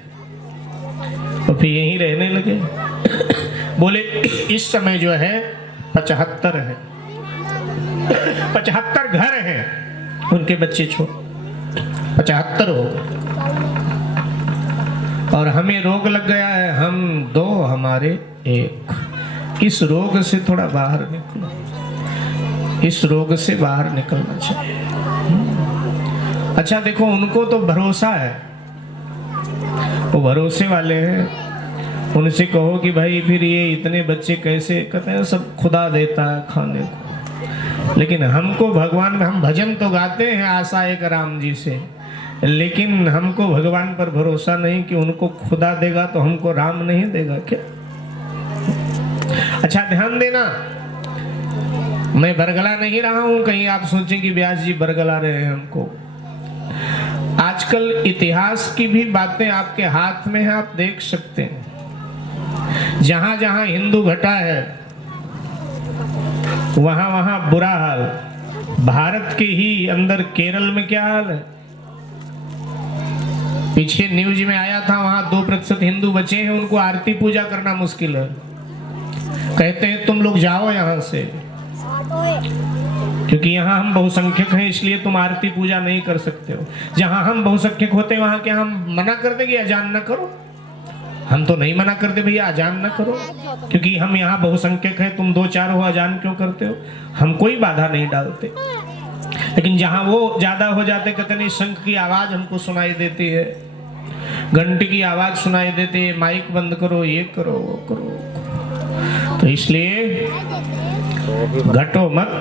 तो फिर यहीं रहने लगे। बोले इस समय जो है 75 है, 75 घर हैं, उनके बच्चे छोड़ 75 हो गए। और हमें रोग लग गया है हम दो हमारे एक। इस रोग से थोड़ा बाहर निकलो, इस रोग से बाहर निकलना चाहिए। अच्छा देखो, उनको तो भरोसा है, वो भरोसे वाले हैं। उनसे कहो कि भाई फिर ये इतने बच्चे कैसे, कहते हैं सब खुदा देता है खाने को। लेकिन हमको भगवान में, हम भजन तो गाते हैं आशा एक राम जी से, लेकिन हमको भगवान पर भरोसा नहीं कि उनको खुदा देगा तो हमको राम नहीं देगा क्या। अच्छा ध्यान देना, मैं बरगला नहीं रहा हूं, कहीं आप सोचें कि व्यास जी बरगला रहे हैं हमको। आजकल इतिहास की भी बातें आपके हाथ में है, आप देख सकते हैं। जहां जहां हिंदू घटा है वहां वहां बुरा हाल। भारत के ही अंदर केरल में क्या हाल है, पीछे न्यूज में आया था, वहां 2% हिंदू बचे हैं, उनको आरती पूजा करना मुश्किल है। कहते हैं तुम लोग जाओ यहां से, क्योंकि यहाँ हम बहुसंख्यक हैं इसलिए तुम आरती पूजा नहीं कर सकते हो। जहां हम बहुसंख्यक होते हैं वहां क्या हम मना कर देंगे अजान न करो? हम तो नहीं मना करते भैया अजान न करो, क्योंकि हम यहाँ बहुसंख्यक हैं, तुम 2-4 हो, अजान क्यों करते हो? हम कोई बाधा नहीं डालते। लेकिन जहां वो ज्यादा हो जाते कहते नहीं, शंख की आवाज हमको सुनाई देती है, घंटी की आवाज सुनाई देती है, माइक बंद करो, ये करो, वो करो। तो इसलिए घटो मत,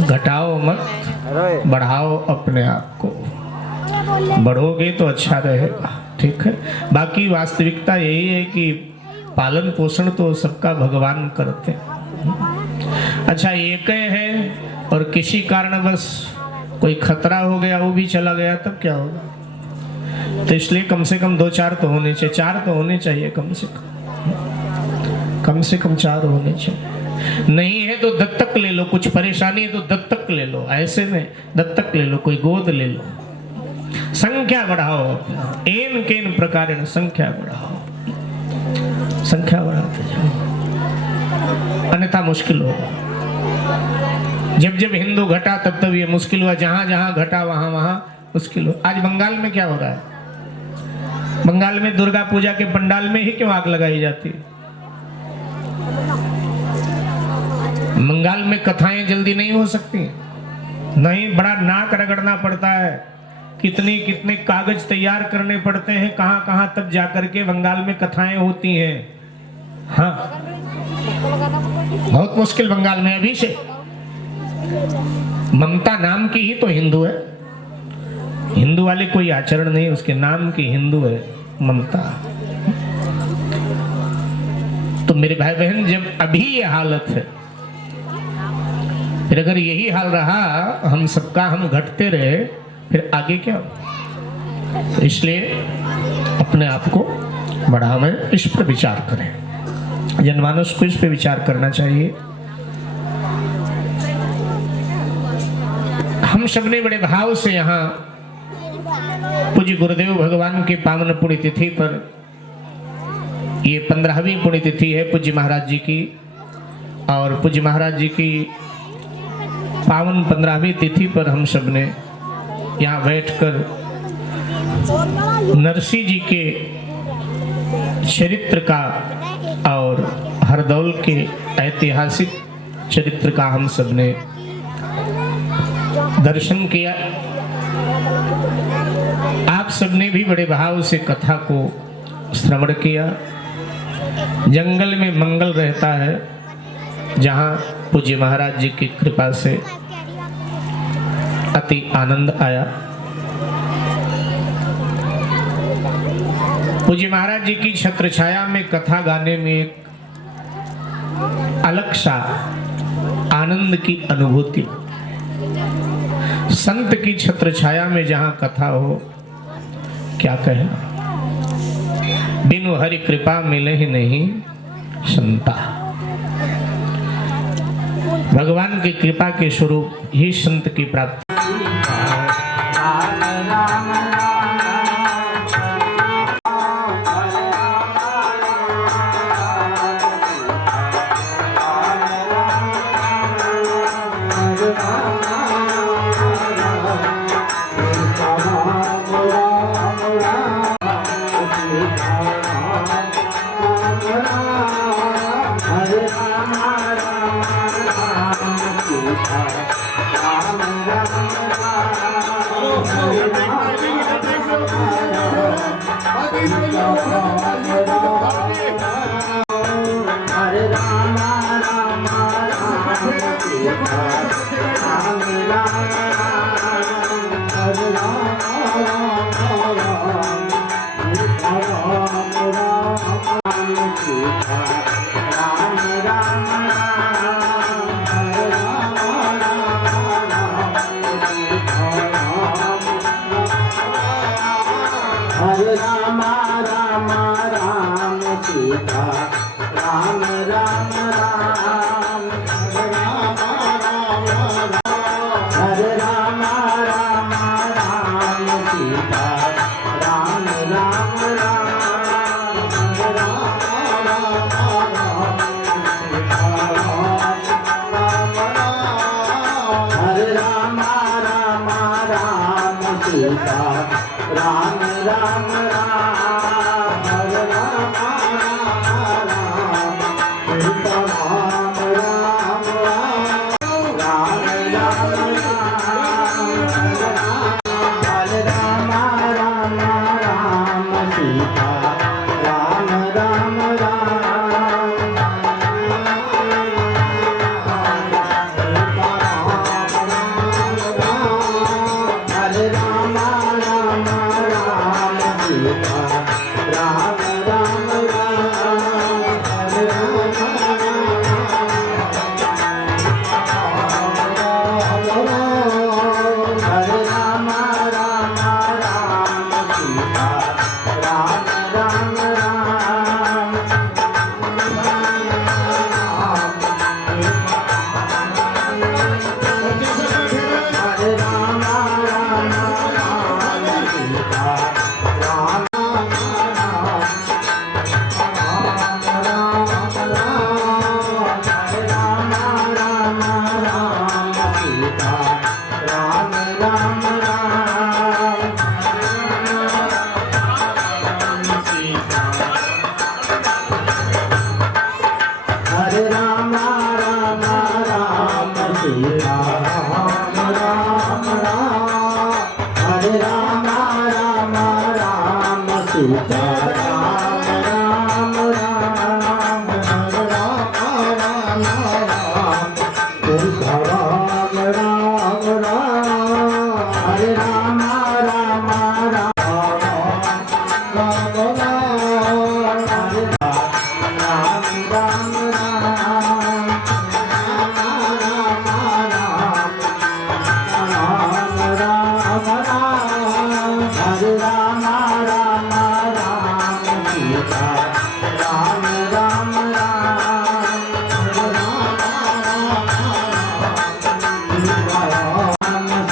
घटाओ मत, बढ़ाओ अपने आप को। बढ़ोगे तो अच्छा रहेगा, ठीक है। बाकी वास्तविकता यही है कि पालन पोषण तो सबका भगवान करते हैं। अच्छा एक है और किसी कारणवश कोई खतरा हो गया, वो भी चला गया, तब क्या होगा? तो इसलिए कम से कम 2-4 तो होने चाहिए, 4 तो होने चाहिए कम से कम 4 होने चाहिए। नहीं है तो दत्तक ले लो, कुछ परेशानी है तो दत्तक ले लो, ऐसे में दत्तक ले लो, कोई गोद ले लो। संख्या बढ़ाओ अपना, एन केन प्रकार संख्या बढ़ाओ, संख्या बढ़ाते जाओ, अन्यथा मुश्किल होगा। जब जब हिंदू घटा तब तब ये मुश्किल हुआ, जहां जहां घटा वहां वहां मुश्किल हो। आज बंगाल में क्या हो रहा है? बंगाल में दुर्गा पूजा के पंडाल में ही क्यों आग लगाई जाती है? बंगाल में कथाएं जल्दी नहीं हो सकती, नहीं, बड़ा नाक रगड़ना पड़ता है, कितने कागज तैयार करने पड़ते हैं, कहां कहां तक जाकर के बंगाल में कथाएं होती हैं। हाँ, बहुत मुश्किल बंगाल में। अभी से ममता नाम की ही तो हिंदू है, हिंदू वाले कोई आचरण नहीं, उसके नाम की हिंदू है ममता। तो मेरे भाई बहन, जब अभी ये हालत है, फिर अगर यही हाल रहा हम सबका, हम घटते रहे, फिर आगे क्या? तो इसलिए अपने आप को बढ़ावें, इस पर विचार करें। जनमानस को इस पर विचार करना चाहिए। हम सबने बड़े भाव से यहाँ पूज्य गुरुदेव भगवान की पावन पुण्य तिथि पर, ये 15वीं पुण्य तिथि है पूज्य महाराज जी की, और पूज्य महाराज जी की पावन 15वीं तिथि पर हम सबने यहाँ बैठकर नरसिंह जी के चरित्र का और हरदौल के ऐतिहासिक चरित्र का हम सबने दर्शन किया। आप सबने भी बड़े भाव से कथा को श्रवण किया। जंगल में मंगल रहता है, जहाँ पूज्य महाराज जी की कृपा से अति आनंद आया। पूज्य महाराज जी की छत्र छाया में कथा गाने में एक अलग सा आनंद की अनुभूति। संत की छत्र छाया में जहां कथा हो, क्या कहना, बिनु हरि कृपा मिले ही नहीं संता। भगवान की कृपा के स्वरूप ही संत की प्राप्ति। सीता राम राम राम राम राम सीता राम राम राम हरे राम राम राम राम राम हरे राम राम राम हरे राम राम राम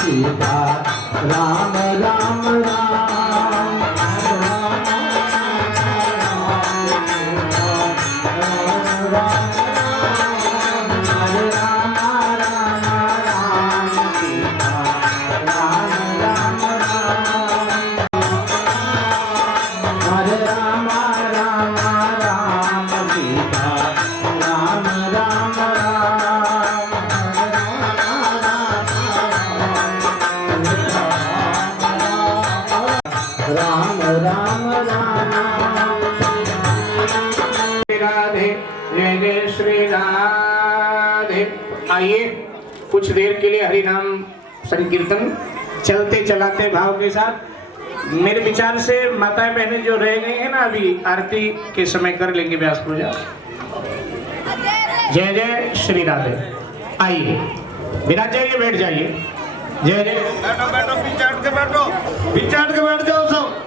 सीता राम राम राम सीता राम राम हरे राम राम राम सीता राम राम राम राम राम राधे जय जय श्री राधे। आइए कुछ देर के लिए हरि नाम संकीर्तन चलते चलाते भाव के साथ। मेरे विचार से माताएं बहनें जो रह गई हैं ना, अभी आरती के समय कर लेंगे व्यास पूजा। जय जय श्री राधे। आइए विराज जाइए, बैठ जाइए। जय जय। बैठो बैठो, पिचाट के बैठो, पिचाट के बैठ जाओ सब।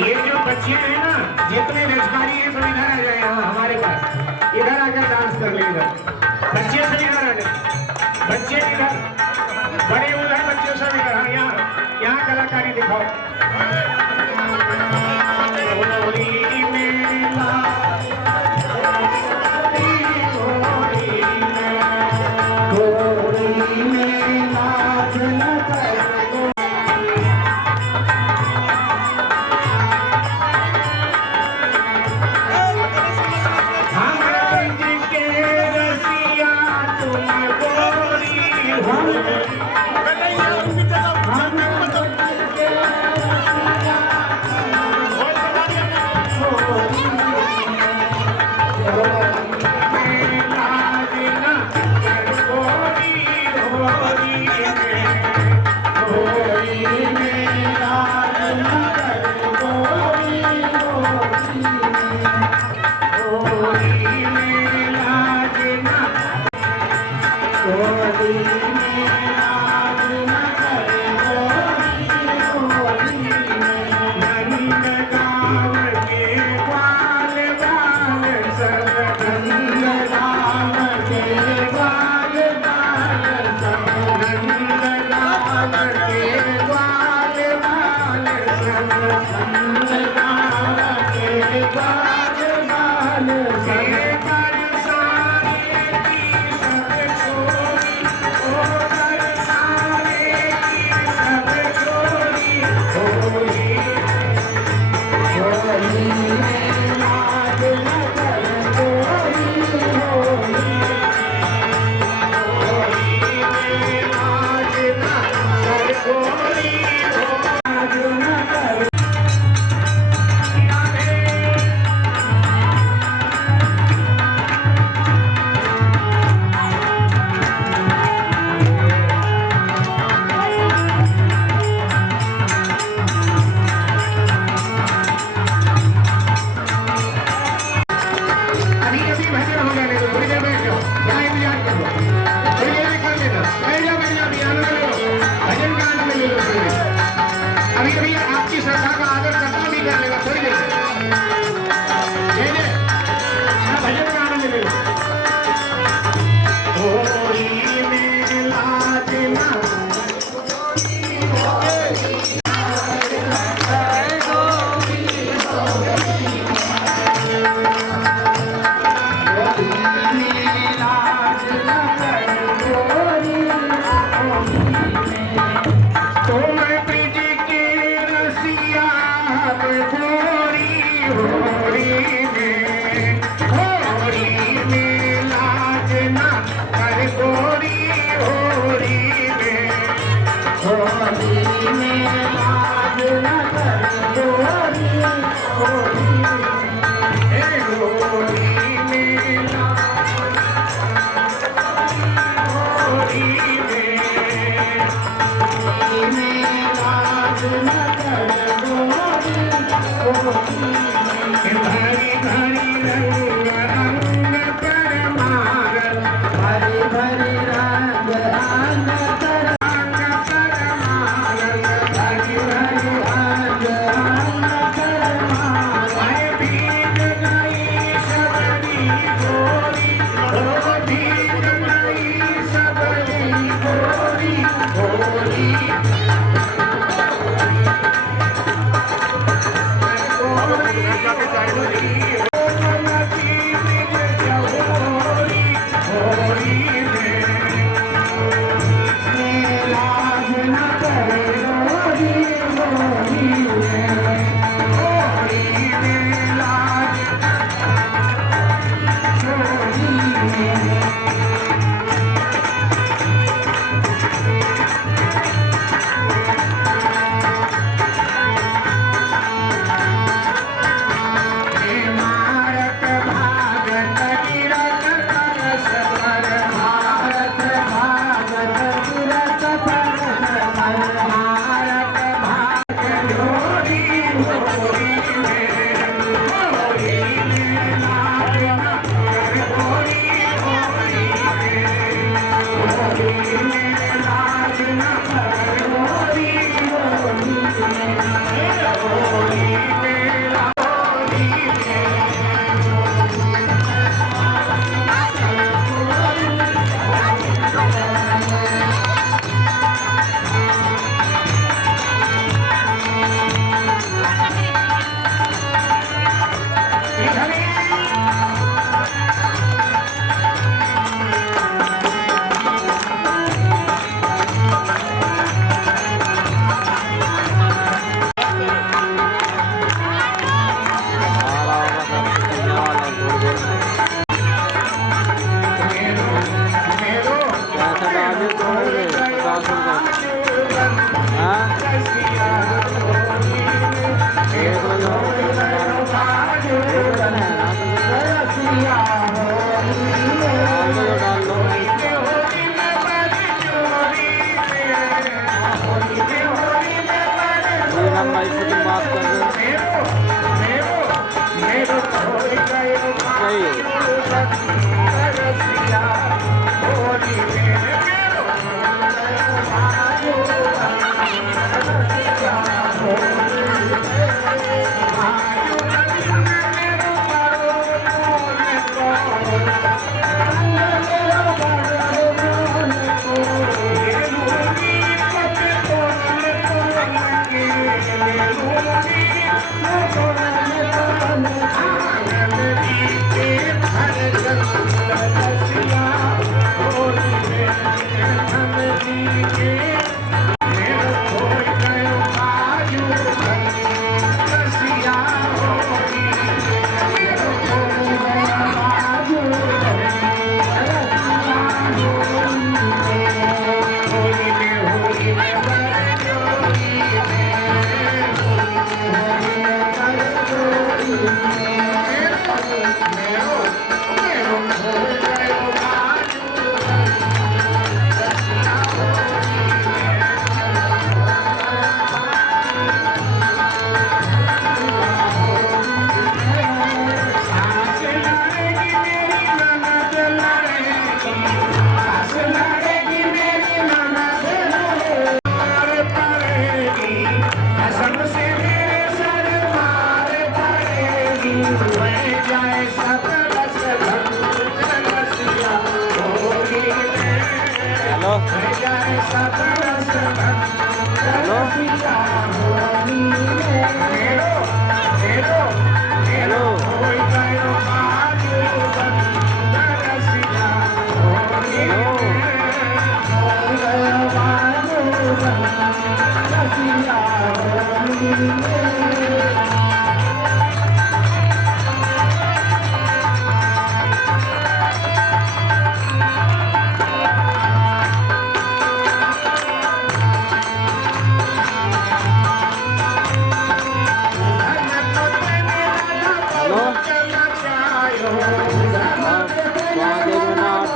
ये जो बच्चे हैं ना, जितने रजबारी है सब इधर आ जाए यहाँ हमारे पास, इधर आकर डांस कर ले। इधर बच्चे सब इधर आ जाए, बच्चे इधर, बड़े उधर, बच्चे सब इधर। हाँ, यहाँ कलाकारी दिखाओ।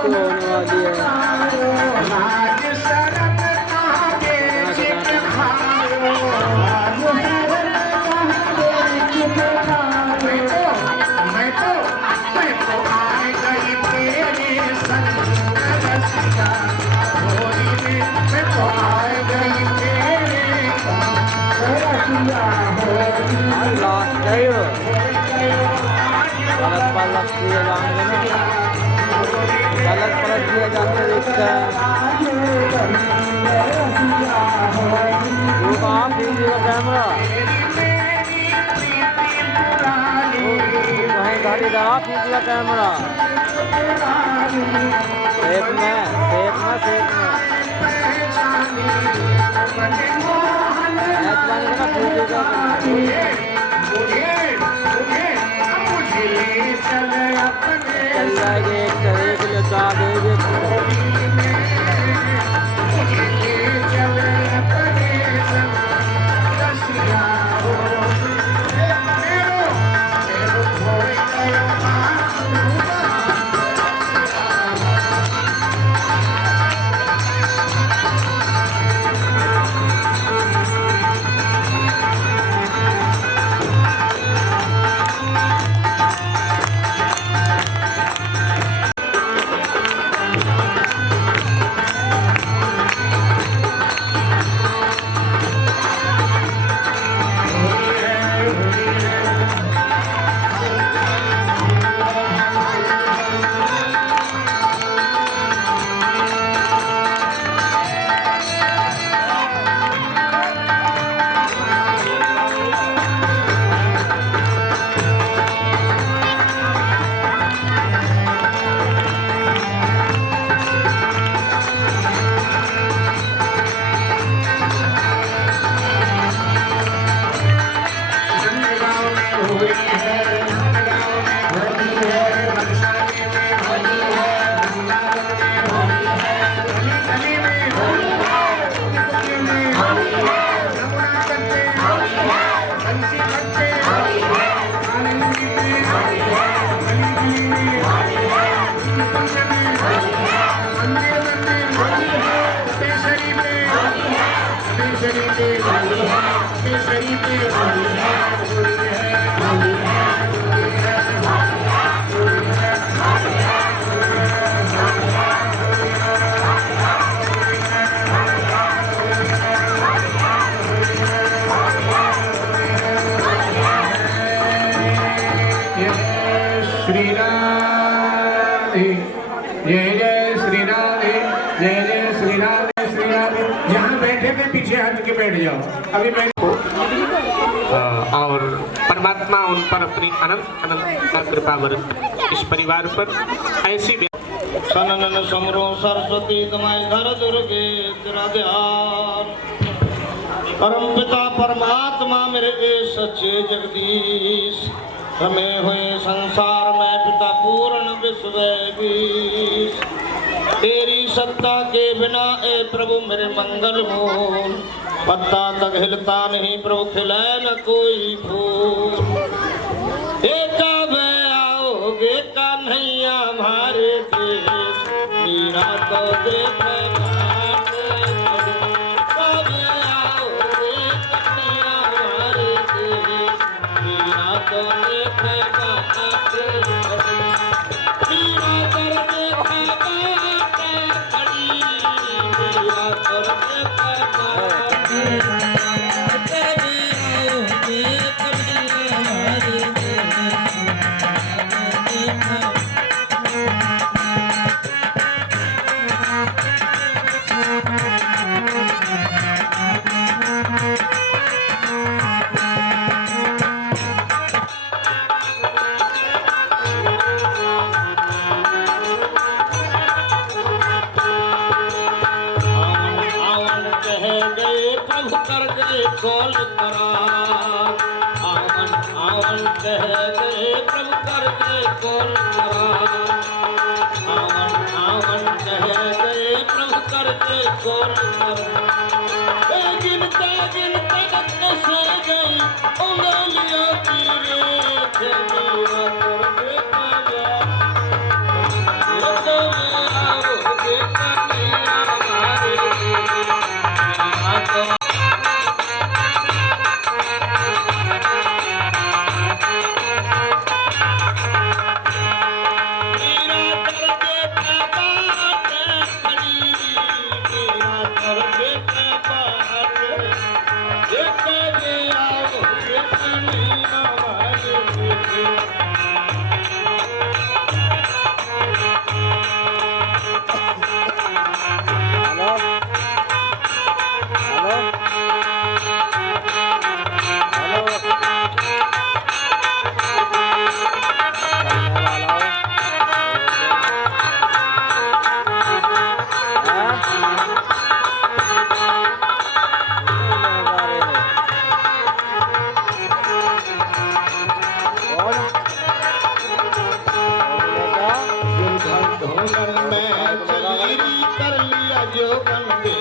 होने वाली है। पास दिए जाएंगे ना, गलत पलट दिए जाते देखते हैं। वो कहाँ खींचेगा कैमरा, वहीं गाड़ी दबा खींचेगा कैमरा। सेफ में चल जाएगी एक लचा देगी। पीछे हट के बैठ जाओ। अभी बैठो और परमात्मा उन पर अपनी अनंत अनंत कृपा बरस इस परिवार पर ऐसी सनन समरो सरस्वती तमाय घर दुर्गे तेरा ध्यान परम पिता परमात्मा मेरे सच्चे जगदीश रमे हुए संसार में पिता पूर्ण विश्व तेरी सत्ता के बिना ए प्रभु मेरे मंगल मूल पत्ता तक हिलता नहीं प्रभु खिले न कोई फूल। एका वे आओगे कन्हैया हमारे देश मीरा को देखे कौन करा आवन आवन कह गए प्रभु कर गए कौन करा आवन आवन कह गए प्रभु कर गए कौन करा गिनते गिनते सो गई उंगलियों की रेत मीरा करके पाया तो आओगे कन्हैया हमारे मीरा Yes, ढूंढन में चली कर लिया जो बंदे,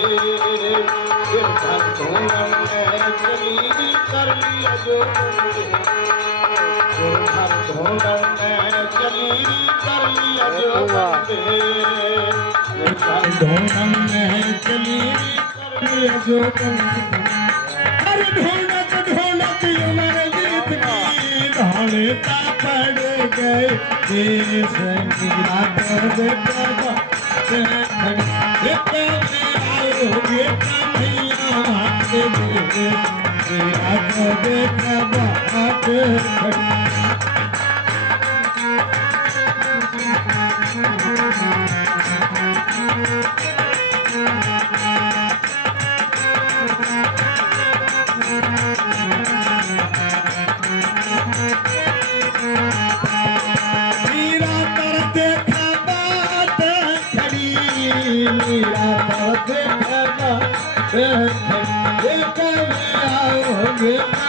गिरधर ढूंढन में चली कर लिया जो बंदे, गिरधर ढूंढन में चली कर लिया जो बंदे, गिरधर ढूंढन में चली कर लिया जो बंदे। अरे ढूंढत ढूंढत उमर गीत की ढोलता पड़ गए देश मीरा को देखा आओगे कन्हैया हाथ मीरा को देखा हाथ आओगे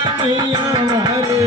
कन्हैया हमारे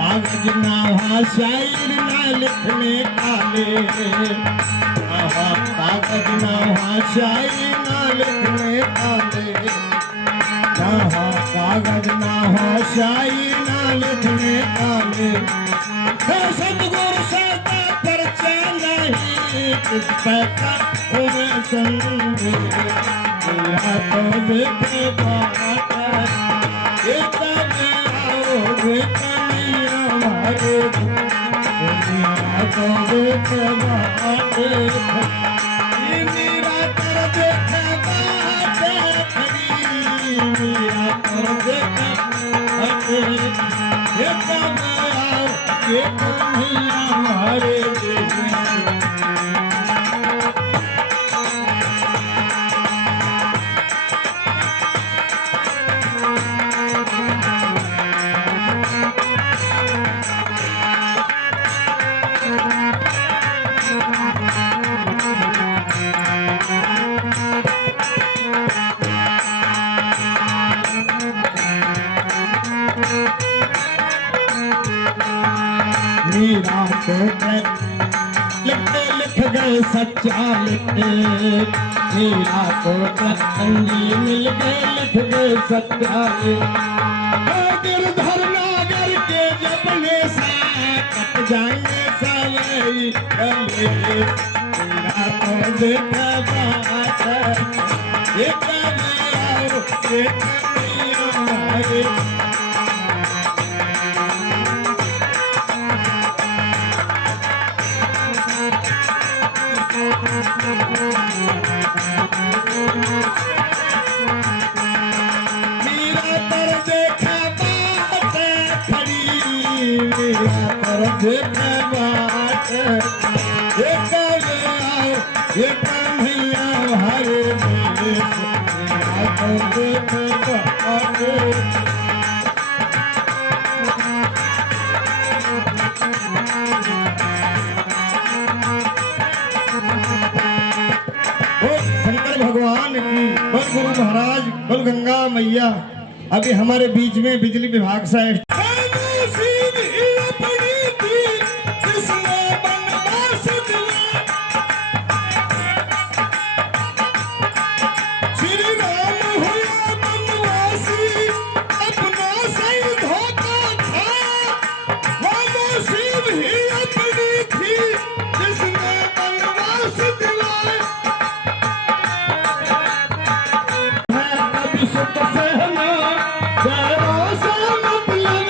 कागज ना शायर ना लिखने काले, कागज ना शायर ना लिखने काले, कागज ना शायर ना लिखने काले, सतगुरु सदा परचा नहीं किस पैसा उन्हें संगे, तेरा तो देखे बात ये तब आओगे कन्हैया हमारे दुनिया को देखे बात मेरा कर देखे बात खड़ी मेरा कर देखे बात ये तब आओगे कन्हैया हमारे मीरा को लिखते लिख गए सच्चा लिखते, मीरा को अंगी मिल गए लिख गए सच्चा गिरधर नागर के जबने से कट जाएंगे साले मीरा को देखा बात ये कब आओ ये कब मीरा पर देखा बात खड़ी मीरा पर देखा बात ये कब आओ ये कन्हैया हरे देश मीरा पर देखा बात भगवान की बल गुरु महाराज बल गंगा मैया अभी हमारे बीच में बिजली विभाग से सुख सहना जरा सा मतलब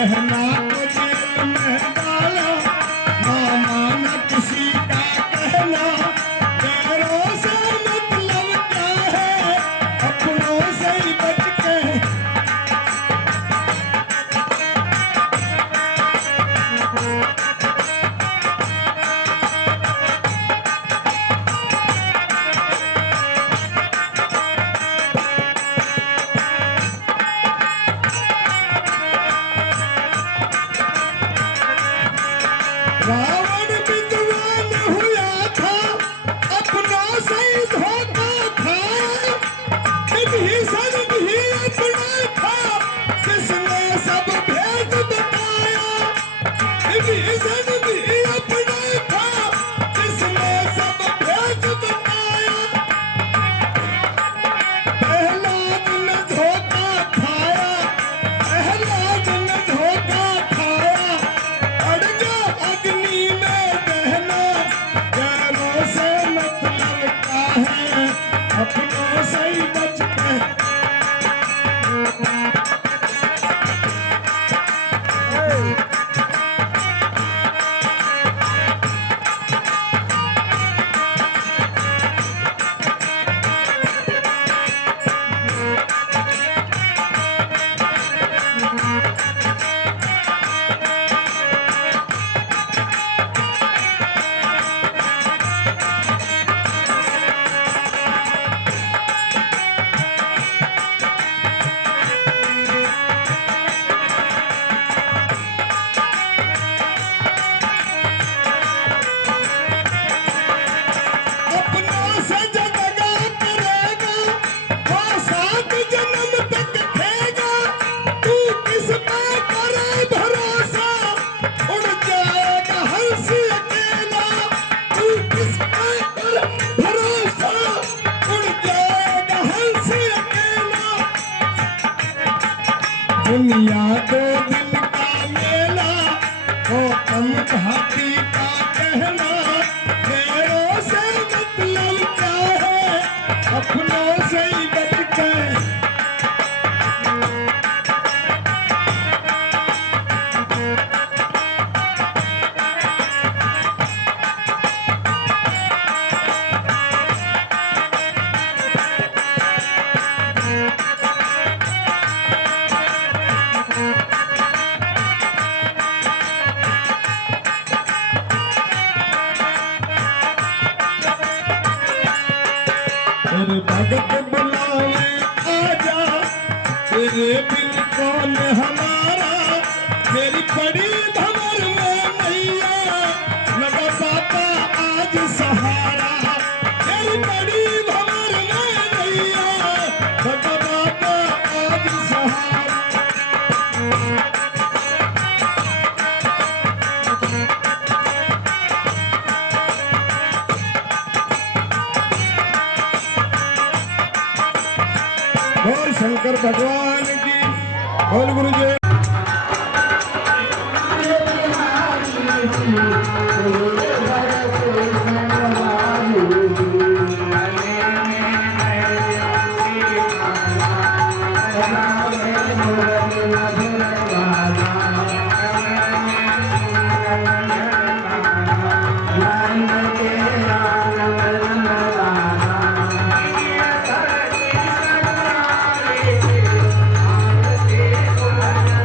बहना को जेल में डाला, मामा न किसी का कहना, गैरों से मतलब क्या है, अपनों से ही बच के। रावण विद्वान हुआ था, अपनों से ही धोखा खाया, विभीषण भी अपना था, जिसने सब भेद बताया। विभीषण भी अपना था, जिसने सब भेद बताया। प्रहलाद ने धोखा खाया, प्रहलाद ने धोखा खाया, अड़ गया अग्नि में दहना, गैरों से मतलब क्या है, अपनों से ही बच के। अपनों से जो दगा करेगा, वो 7 जन्म तक खेगा। तू किस पे करे भरोसा, उड़ जाएगा हंस अकेला। तू किस पे करे भरोसा, उड़ जाएगा हंस अकेला। दुनिया 2 दिन का मेला, वो कम घाटी का कहना, गैरों से मतलब क्या है, अपनों से ही बच के। तेरे भगत बुलावे आजा, तेरे बिन कौन हमारा। तेरी बड़ी भंवर में मैया, लगा पापा आज सहारा। तेरी बड़ी भंवर में मैया, लगा पापा आज सहारा। बोल शंकर भगवान की, बोल गुरुजी। Thank you.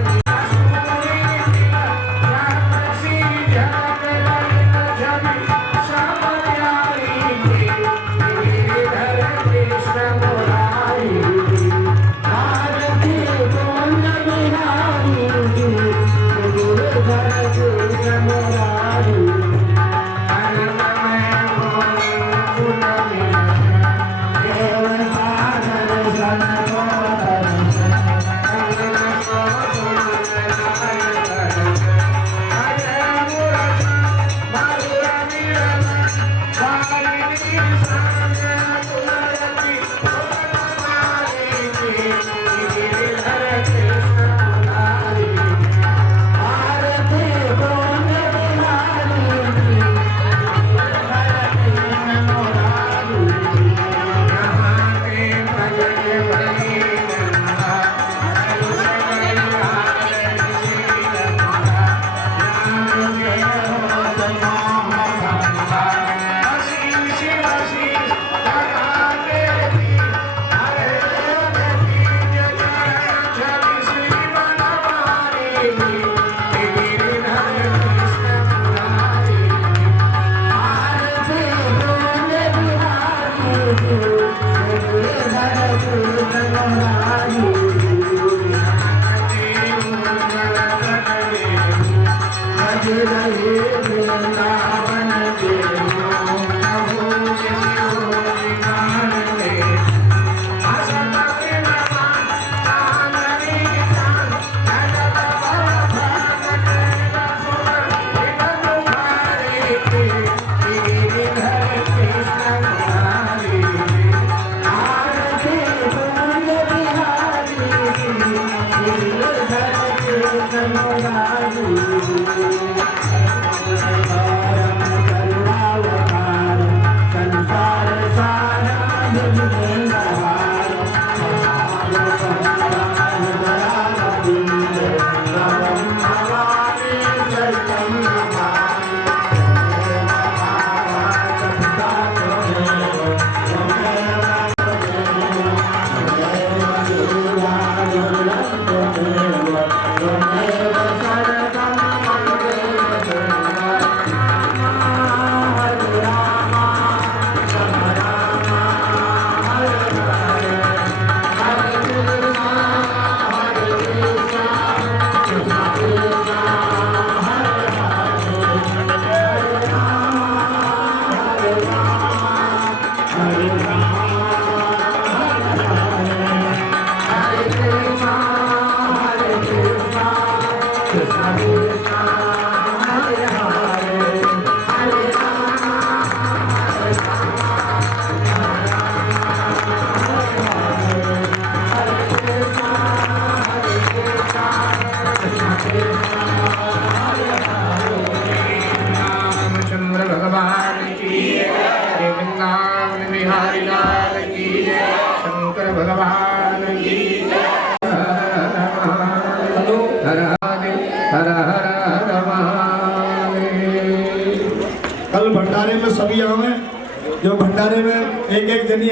रहे वृंदावन के प्रभु किशोरी गाने आसत विनवा चांदनी चांद जगत भगत रसुर विगत भारी गिरिधर कृष्ण मुरारी आरती बोल बिहारी गिरिधर कृष्ण मुरारी संसार सारा रामचंद्र भगवान की जय, वृंदावन बिहारी लाल की जय, शंकर भगवान की जय। हर हर हर महादेव। कल भंडारे में सभी आवे, जो भंडारे में एक एक जनी